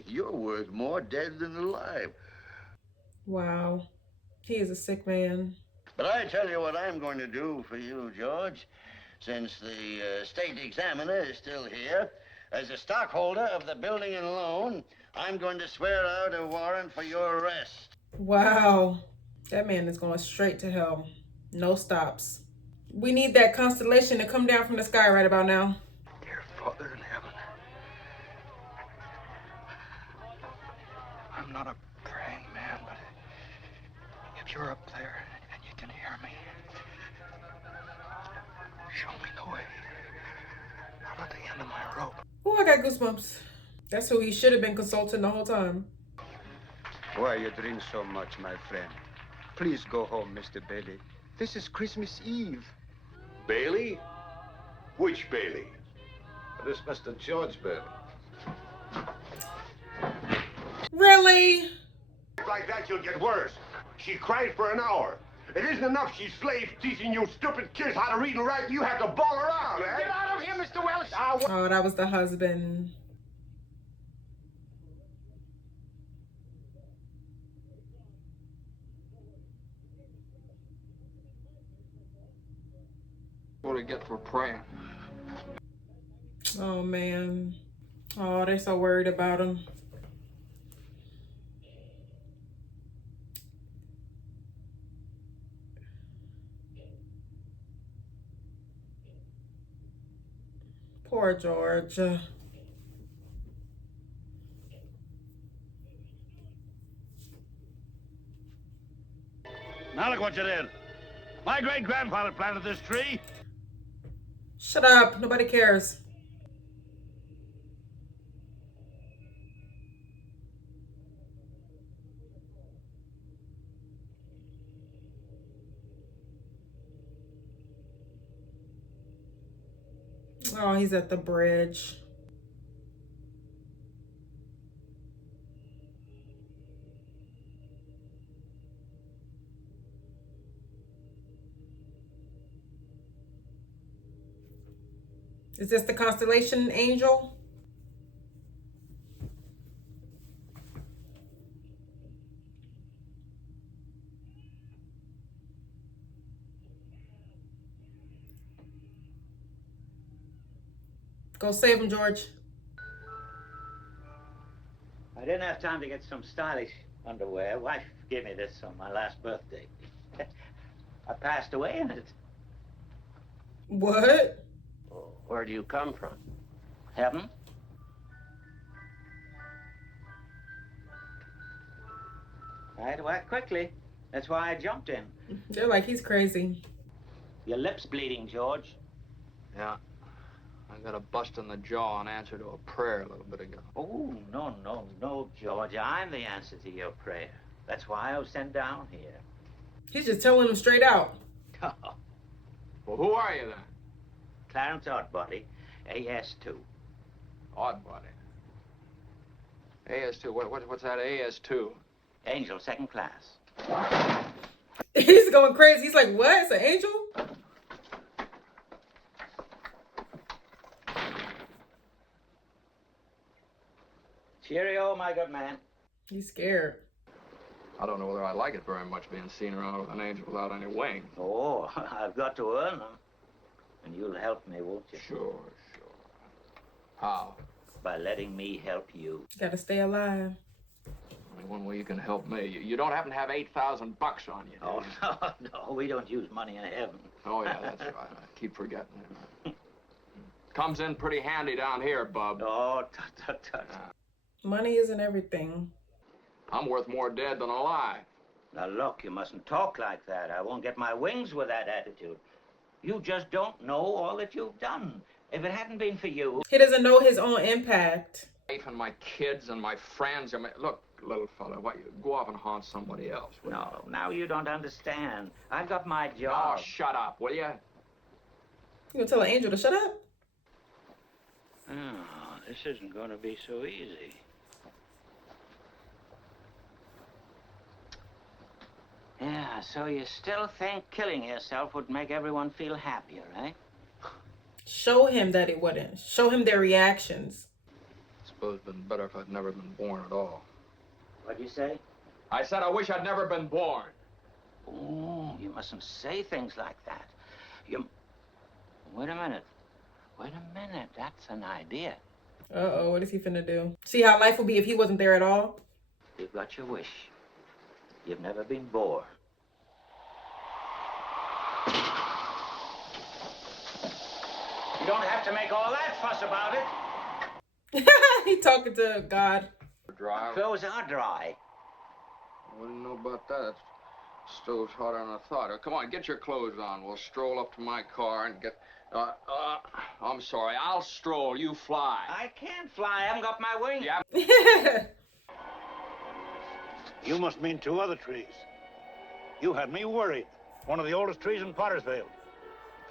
You're worth more dead than alive. Wow. He is a sick man. But I tell you what I'm going to do for you, George. Since the state examiner is still here, as a stockholder of the building and loan, I'm going to swear out a warrant for your arrest. Wow. That man is going straight to hell. No stops. We need that constellation to come down from the sky right about now. Dear Father in heaven, I'm not a praying man, but if you're up there and you can hear me, show me the way. I'm at the end of my rope. Oh, I got goosebumps. That's who he should have been consulting the whole time. Why you drink so much, my friend? Please go home, Mr. Bailey. This is Christmas Eve. Bailey? Which Bailey? This Mr. George Bailey. Really? Like that, you'll get worse. She cried for an hour. It isn't enough she's slave teaching you stupid kids how to read and write. You have to bawl her out, eh? Get out of here, Mr. Welch! Oh, that was the husband. What do we get for praying? Oh, man. Oh, they're so worried about him. Poor George. Now look what you did. My great-grandfather planted this tree. Shut up. Nobody cares. Oh, he's at the bridge. Is this the constellation angel? Go save him, George. I didn't have time to get some stylish underwear. Wife gave me this on my last birthday. I passed away in it. What? Where do you come from? Heaven? I had to act quickly. That's why I jumped in. They're like, he's crazy. Your lip's bleeding, George. Yeah. I got a bust in the jaw in answer to a prayer a little bit ago. Oh, no, George. I'm the answer to your prayer. That's why I was sent down here. He's just telling him straight out. Well, who are you then? Clarence Oddbody, AS2. Oddbody. AS2. What's that AS2? Angel, second class. He's going crazy. He's like, what? It's an angel? Cheerio, my good man. He's scared. I don't know whether I like it very much being seen around with an angel without any wings. Oh, I've got to earn them. And you'll help me, won't you? Sure. How? By letting me help you. Gotta stay alive. Only one way you can help me. You don't happen to have $8,000 on you, do Oh, you? no, we don't use money in heaven. Oh, yeah, that's right. I keep forgetting it. Comes in pretty handy down here, bub. Oh, tut. Money isn't everything. I'm worth more dead than alive. Now, look, you mustn't talk like that. I won't get my wings with that attitude. You just don't know all that you've done. If it hadn't been for you... He doesn't know his own impact. wife and my kids and my friends. I mean, look, little fella, why you go off and haunt somebody else? No, now you don't understand. I've got my job. Oh, shut up, will you? You gonna tell an angel to shut up? Oh, this isn't going to be so easy. Yeah, so you still think killing yourself would make everyone feel happier, eh? Show him that it wouldn't. Show him their reactions. I suppose it'd been better if I'd never been born at all. What'd you say? I said I wish I'd never been born. Oh, you mustn't say things like that. You... Wait a minute. Wait a minute. That's an idea. Uh-oh, what is he finna do? See how life would be if he wasn't there at all? You've got your wish. You've never been bored. You don't have to make all that fuss about it. He talking to God. Dry. Clothes are dry. I wouldn't know about that. Stove's hotter than I thought. Come on, get your clothes on. We'll stroll up to my car and get... I'm sorry. I'll stroll. You fly. I can't fly. I haven't got my wings. Yeah. You must mean two other trees. You had me worried. One of the oldest trees in Pottersville.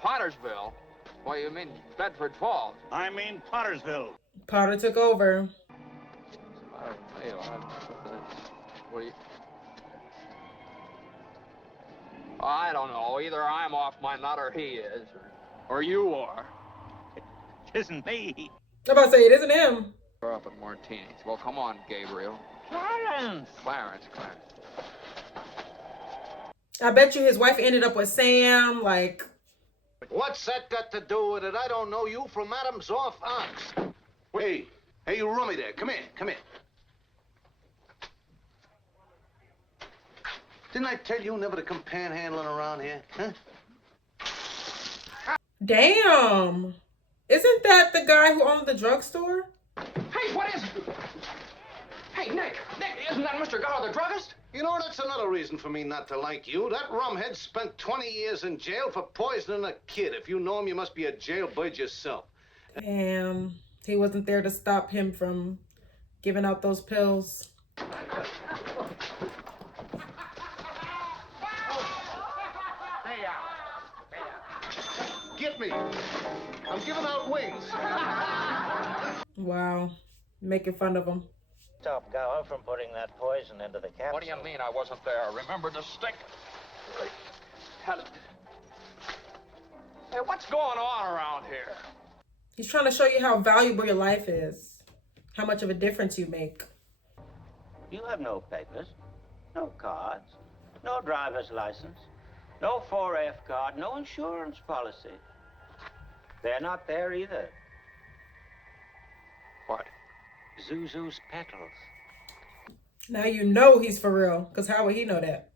Pottersville? Why, you mean Bedford Falls? I mean Pottersville. Potter took over. What do you... I don't know. Either I'm off my nut or he is. Or you are. It isn't me. I'm about to say, it isn't him. We're up at Martini's. Well, come on, Gabriel. Clarence. Clarence. I bet you his wife ended up with Sam, like... What's that got to do with it? I don't know you from Adam's off ox. Hey, you rummy there. Come in. Didn't I tell you never to come panhandling around here, huh? Damn. Isn't that the guy who owned the drugstore? Hey, what is it? Hey, Nick, isn't that Mr. Gower, the druggist? You know, that's another reason for me not to like you. That rumhead spent 20 years in jail for poisoning a kid. If you know him, you must be a jailbird yourself. Damn. He wasn't there to stop him from giving out those pills. Get me. I'm giving out wings. Wow. Making fun of him. Stop Gower from putting that poison into the capsule. What do you mean I wasn't there? Remember the stick? Helen. Hey, what's going on around here? He's trying to show you how valuable your life is. How much of a difference you make. You have no papers, no cards, no driver's license, no 4F card, no insurance policy. They're not there either. What? Zuzu's petals. Now you know he's for real, because how would he know that?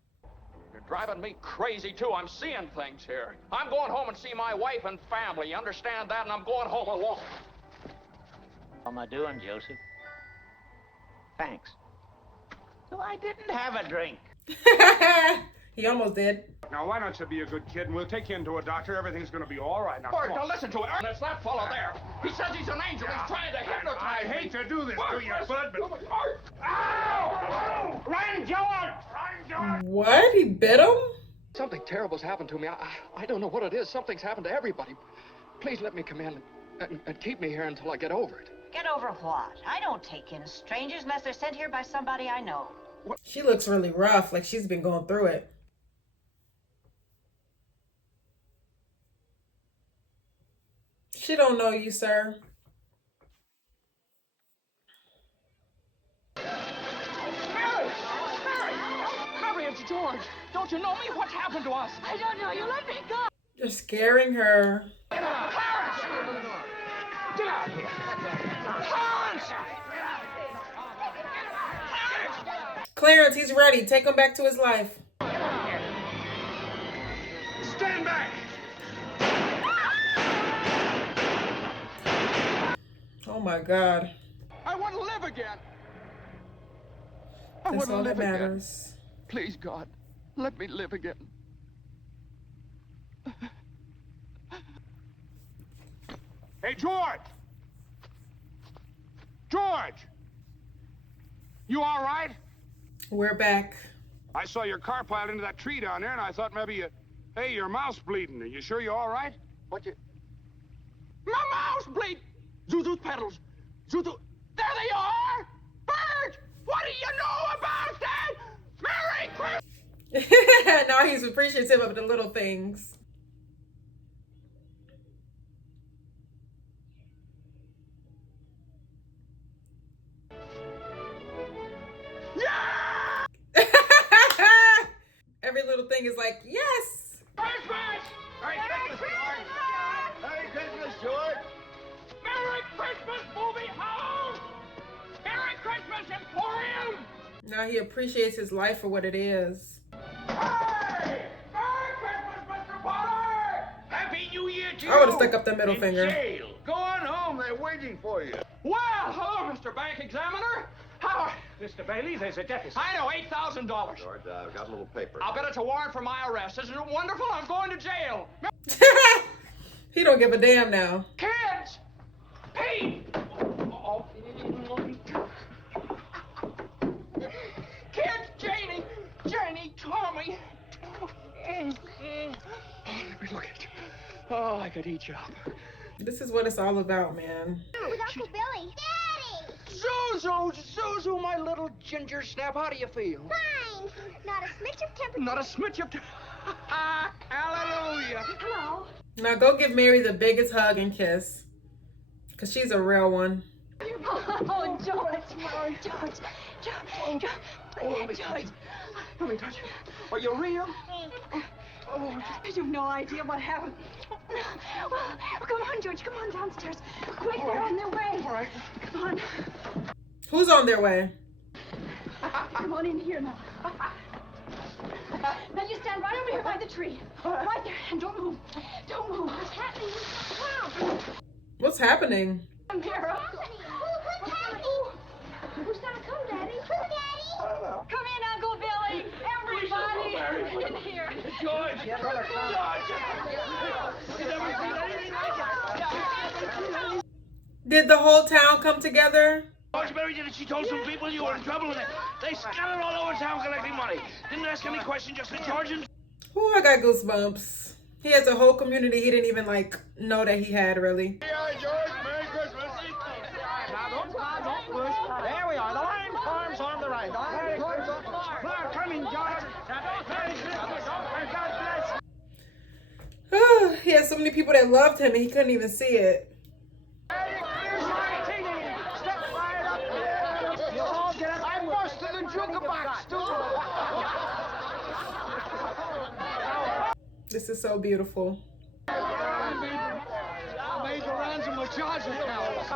You're driving me crazy, too. I'm seeing things here. I'm going home and see my wife and family. You understand that? And I'm going home alone. How am I doing, Joseph? Thanks. So I didn't have a drink. He almost did. Now, why don't you be a good kid and we'll take you into a doctor. Everything's going to be all right. Now, Bert, now listen to it. It's that fellow there. He says he's an angel. He's trying to hypnotize I me. hate to do this to you, bud, but... Ow! Run, George! What? He bit him? Something terrible's happened to me. I don't know what it is. Something's happened to everybody. Please let me come in and keep me here until I get over it. Get over what? I don't take in strangers unless they're sent here by somebody I know. She looks really rough, like she's been going through it. She don't know you, sir. Mary, it's George. Don't you know me? What's happened to us? I don't know. You let me go. You're scaring her. Clarence! Get out of here. Clarence! Clarence, he's ready. Take him back to his life. Stand back! Oh my God. I want to live again. I That's want to all that live again. matters. Please, God, let me live again. Hey, George! George! You all right? We're back. I saw your car piled into that tree down there, and I thought maybe you... Hey, your mouth's bleeding. Are you sure you're all right? What you... My mouth's bleed! Zuzu's pedals. Zuzu... There they are! Bert! What do you know about that? Merry Christmas! Now he's appreciative of the little things. Every little thing is like, yes! Christmas! Merry Christmas, George! Merry Christmas, George! Merry Christmas, movie house! Merry Christmas, Emporium! Now he appreciates his life for what it is. Hey! Merry Christmas, Mr. Potter! Happy New Year to you! I would have stuck up the middle finger. Jail. Go on home, they're waiting for you. Well, hello, Mr. Bank Examiner. How... Mr. Bailey, there's a deficit. I know, $8,000. George, I've got a little paper. I'll bet it's a warrant for my arrest. Isn't it wonderful? I'm going to jail. He don't give a damn now. Kids! Pete! Oh. Kids, Janie! Janie, Tommy! Let me look at you. Oh, I could eat you up. This is what it's all about, man. With Uncle Billy. Daddy! Zuzu, my little ginger snap, how do you feel? Fine. Not a smidge of temperature. Not a smidge of... Hallelujah. Hello. Now go give Mary the biggest hug and kiss. Because she's a real one. Oh, George. George. Let me touch you. Are you real? Oh, I have no idea what happened. Well, come on, George. Come on downstairs. Quick, they're on their way. All right. Come on. Who's on their way? Come on in here now. Now you stand right over here by the tree. Right there. And don't move. Don't move. What's happening? Come. What's happening? Come here. What's happening? Who's gonna come, Daddy? Daddy? Come in, Uncle Billy. Everybody in here. George. Did the whole town come together? George Mary did it. She told some people you were in trouble and they scattered all over town collecting money. Didn't ask any questions, just said George and... Ooh, I got goosebumps. He has a whole community he didn't even know that he had, really. Hi, George. Merry Christmas. Now, don't push. There we are. The line farms on the right. The line farms on the far. Now, coming, George. Merry Christmas. God bless. He has so many people that loved him and he couldn't even see it. I busted the jukebox, too. This is so beautiful. I made the ransom charge account.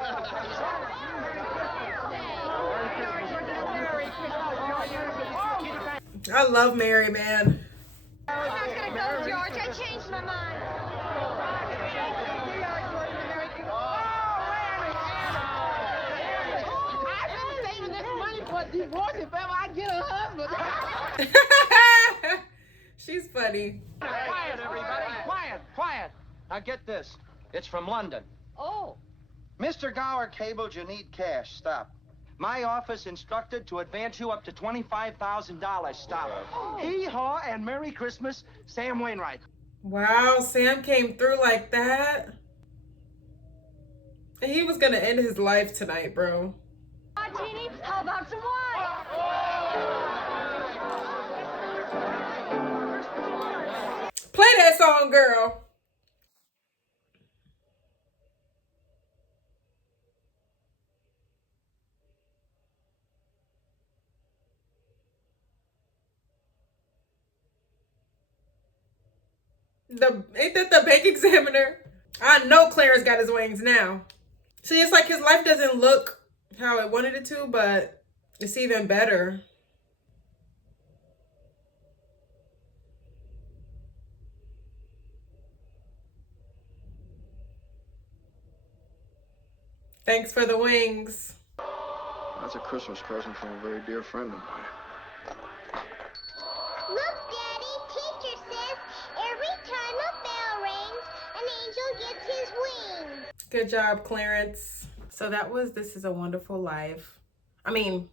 I love Mary, man. I'm not gonna go, George. I changed my mind. I've been saving this money for a divorce if ever I get a husband. She's funny. Quiet, everybody. Quiet. Now get this. It's from London. Oh. Mr. Gower cabled you need cash. Stop. My office instructed to advance you up to $25,000. Stop. Hee-haw and Merry Christmas, Sam Wainwright. Wow, Sam came through like that. And he was gonna end his life tonight, bro. Martini, how about some wine? Play that song, girl. Ain't that the bank examiner? I know Clarence got his wings now. See, it's like his life doesn't look how I wanted it to, but it's even better. Thanks for the wings. That's a Christmas present from a very dear friend of mine. Look, Daddy. Teacher says every time a bell rings, an angel gets his wings. Good job, Clarence. So that was This Is a Wonderful Life. I mean,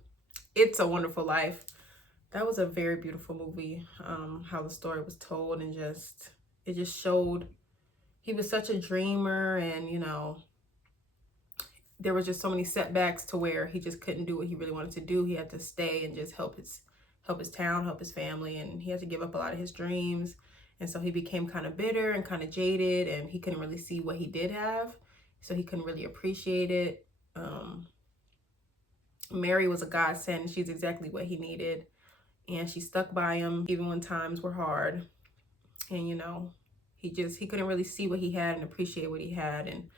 It's a Wonderful Life. That was a very beautiful movie. How the story was told, and it just showed he was such a dreamer, and you know, there was just so many setbacks to where he just couldn't do what he really wanted to do. He had to stay and just help his town, help his family, and he had to give up a lot of his dreams. And so he became kind of bitter and kind of jaded, and he couldn't really see what he did have, so he couldn't really appreciate it. Mary was a godsend. She's exactly what he needed, and she stuck by him even when times were hard. And you know, he couldn't really see what he had and appreciate what he had, and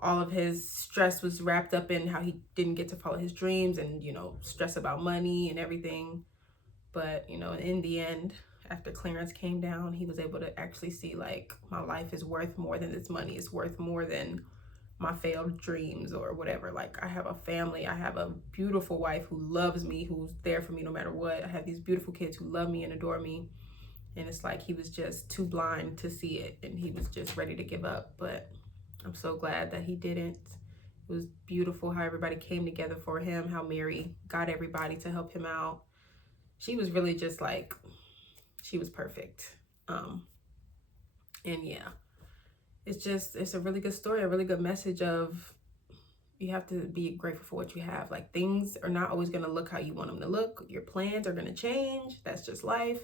all of his stress was wrapped up in how he didn't get to follow his dreams, and you know, stress about money and everything. But you know, in the end, after Clarence came down, he was able to actually see, like, my life is worth more than this money. It's worth more than my failed dreams or whatever. Like, I have a family. I have a beautiful wife who loves me, who's there for me no matter what. I have these beautiful kids who love me and adore me. And it's like he was just too blind to see it, and he was just ready to give up. But I'm so glad that he didn't. It was beautiful how everybody came together for him, how Mary got everybody to help him out. She was really just like, she was perfect. And yeah, it's a really good story, a really good message of you have to be grateful for what you have. Like, things are not always going to look how you want them to look. Your plans are going to change. That's just life.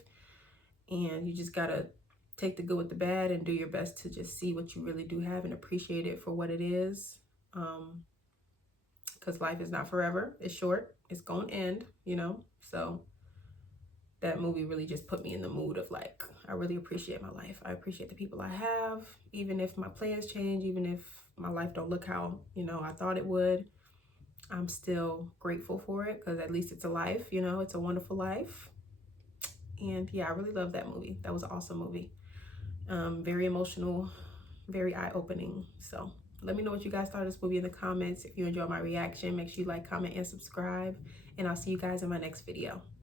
And you just got to take the good with the bad and do your best to just see what you really do have and appreciate it for what it is. Because life is not forever. It's short. It's going to end, you know. So that movie really just put me in the mood of, like, I really appreciate my life. I appreciate the people I have, even if my plans change, even if my life don't look how, you know, I thought it would. I'm still grateful for it, because at least it's a life, you know. It's a wonderful life. And yeah, I really love that movie. That was an awesome movie. Very emotional, very eye-opening. So let me know what you guys thought of this movie in the comments. If you enjoyed my reaction, make sure you like, comment, and subscribe. And I'll see you guys in my next video.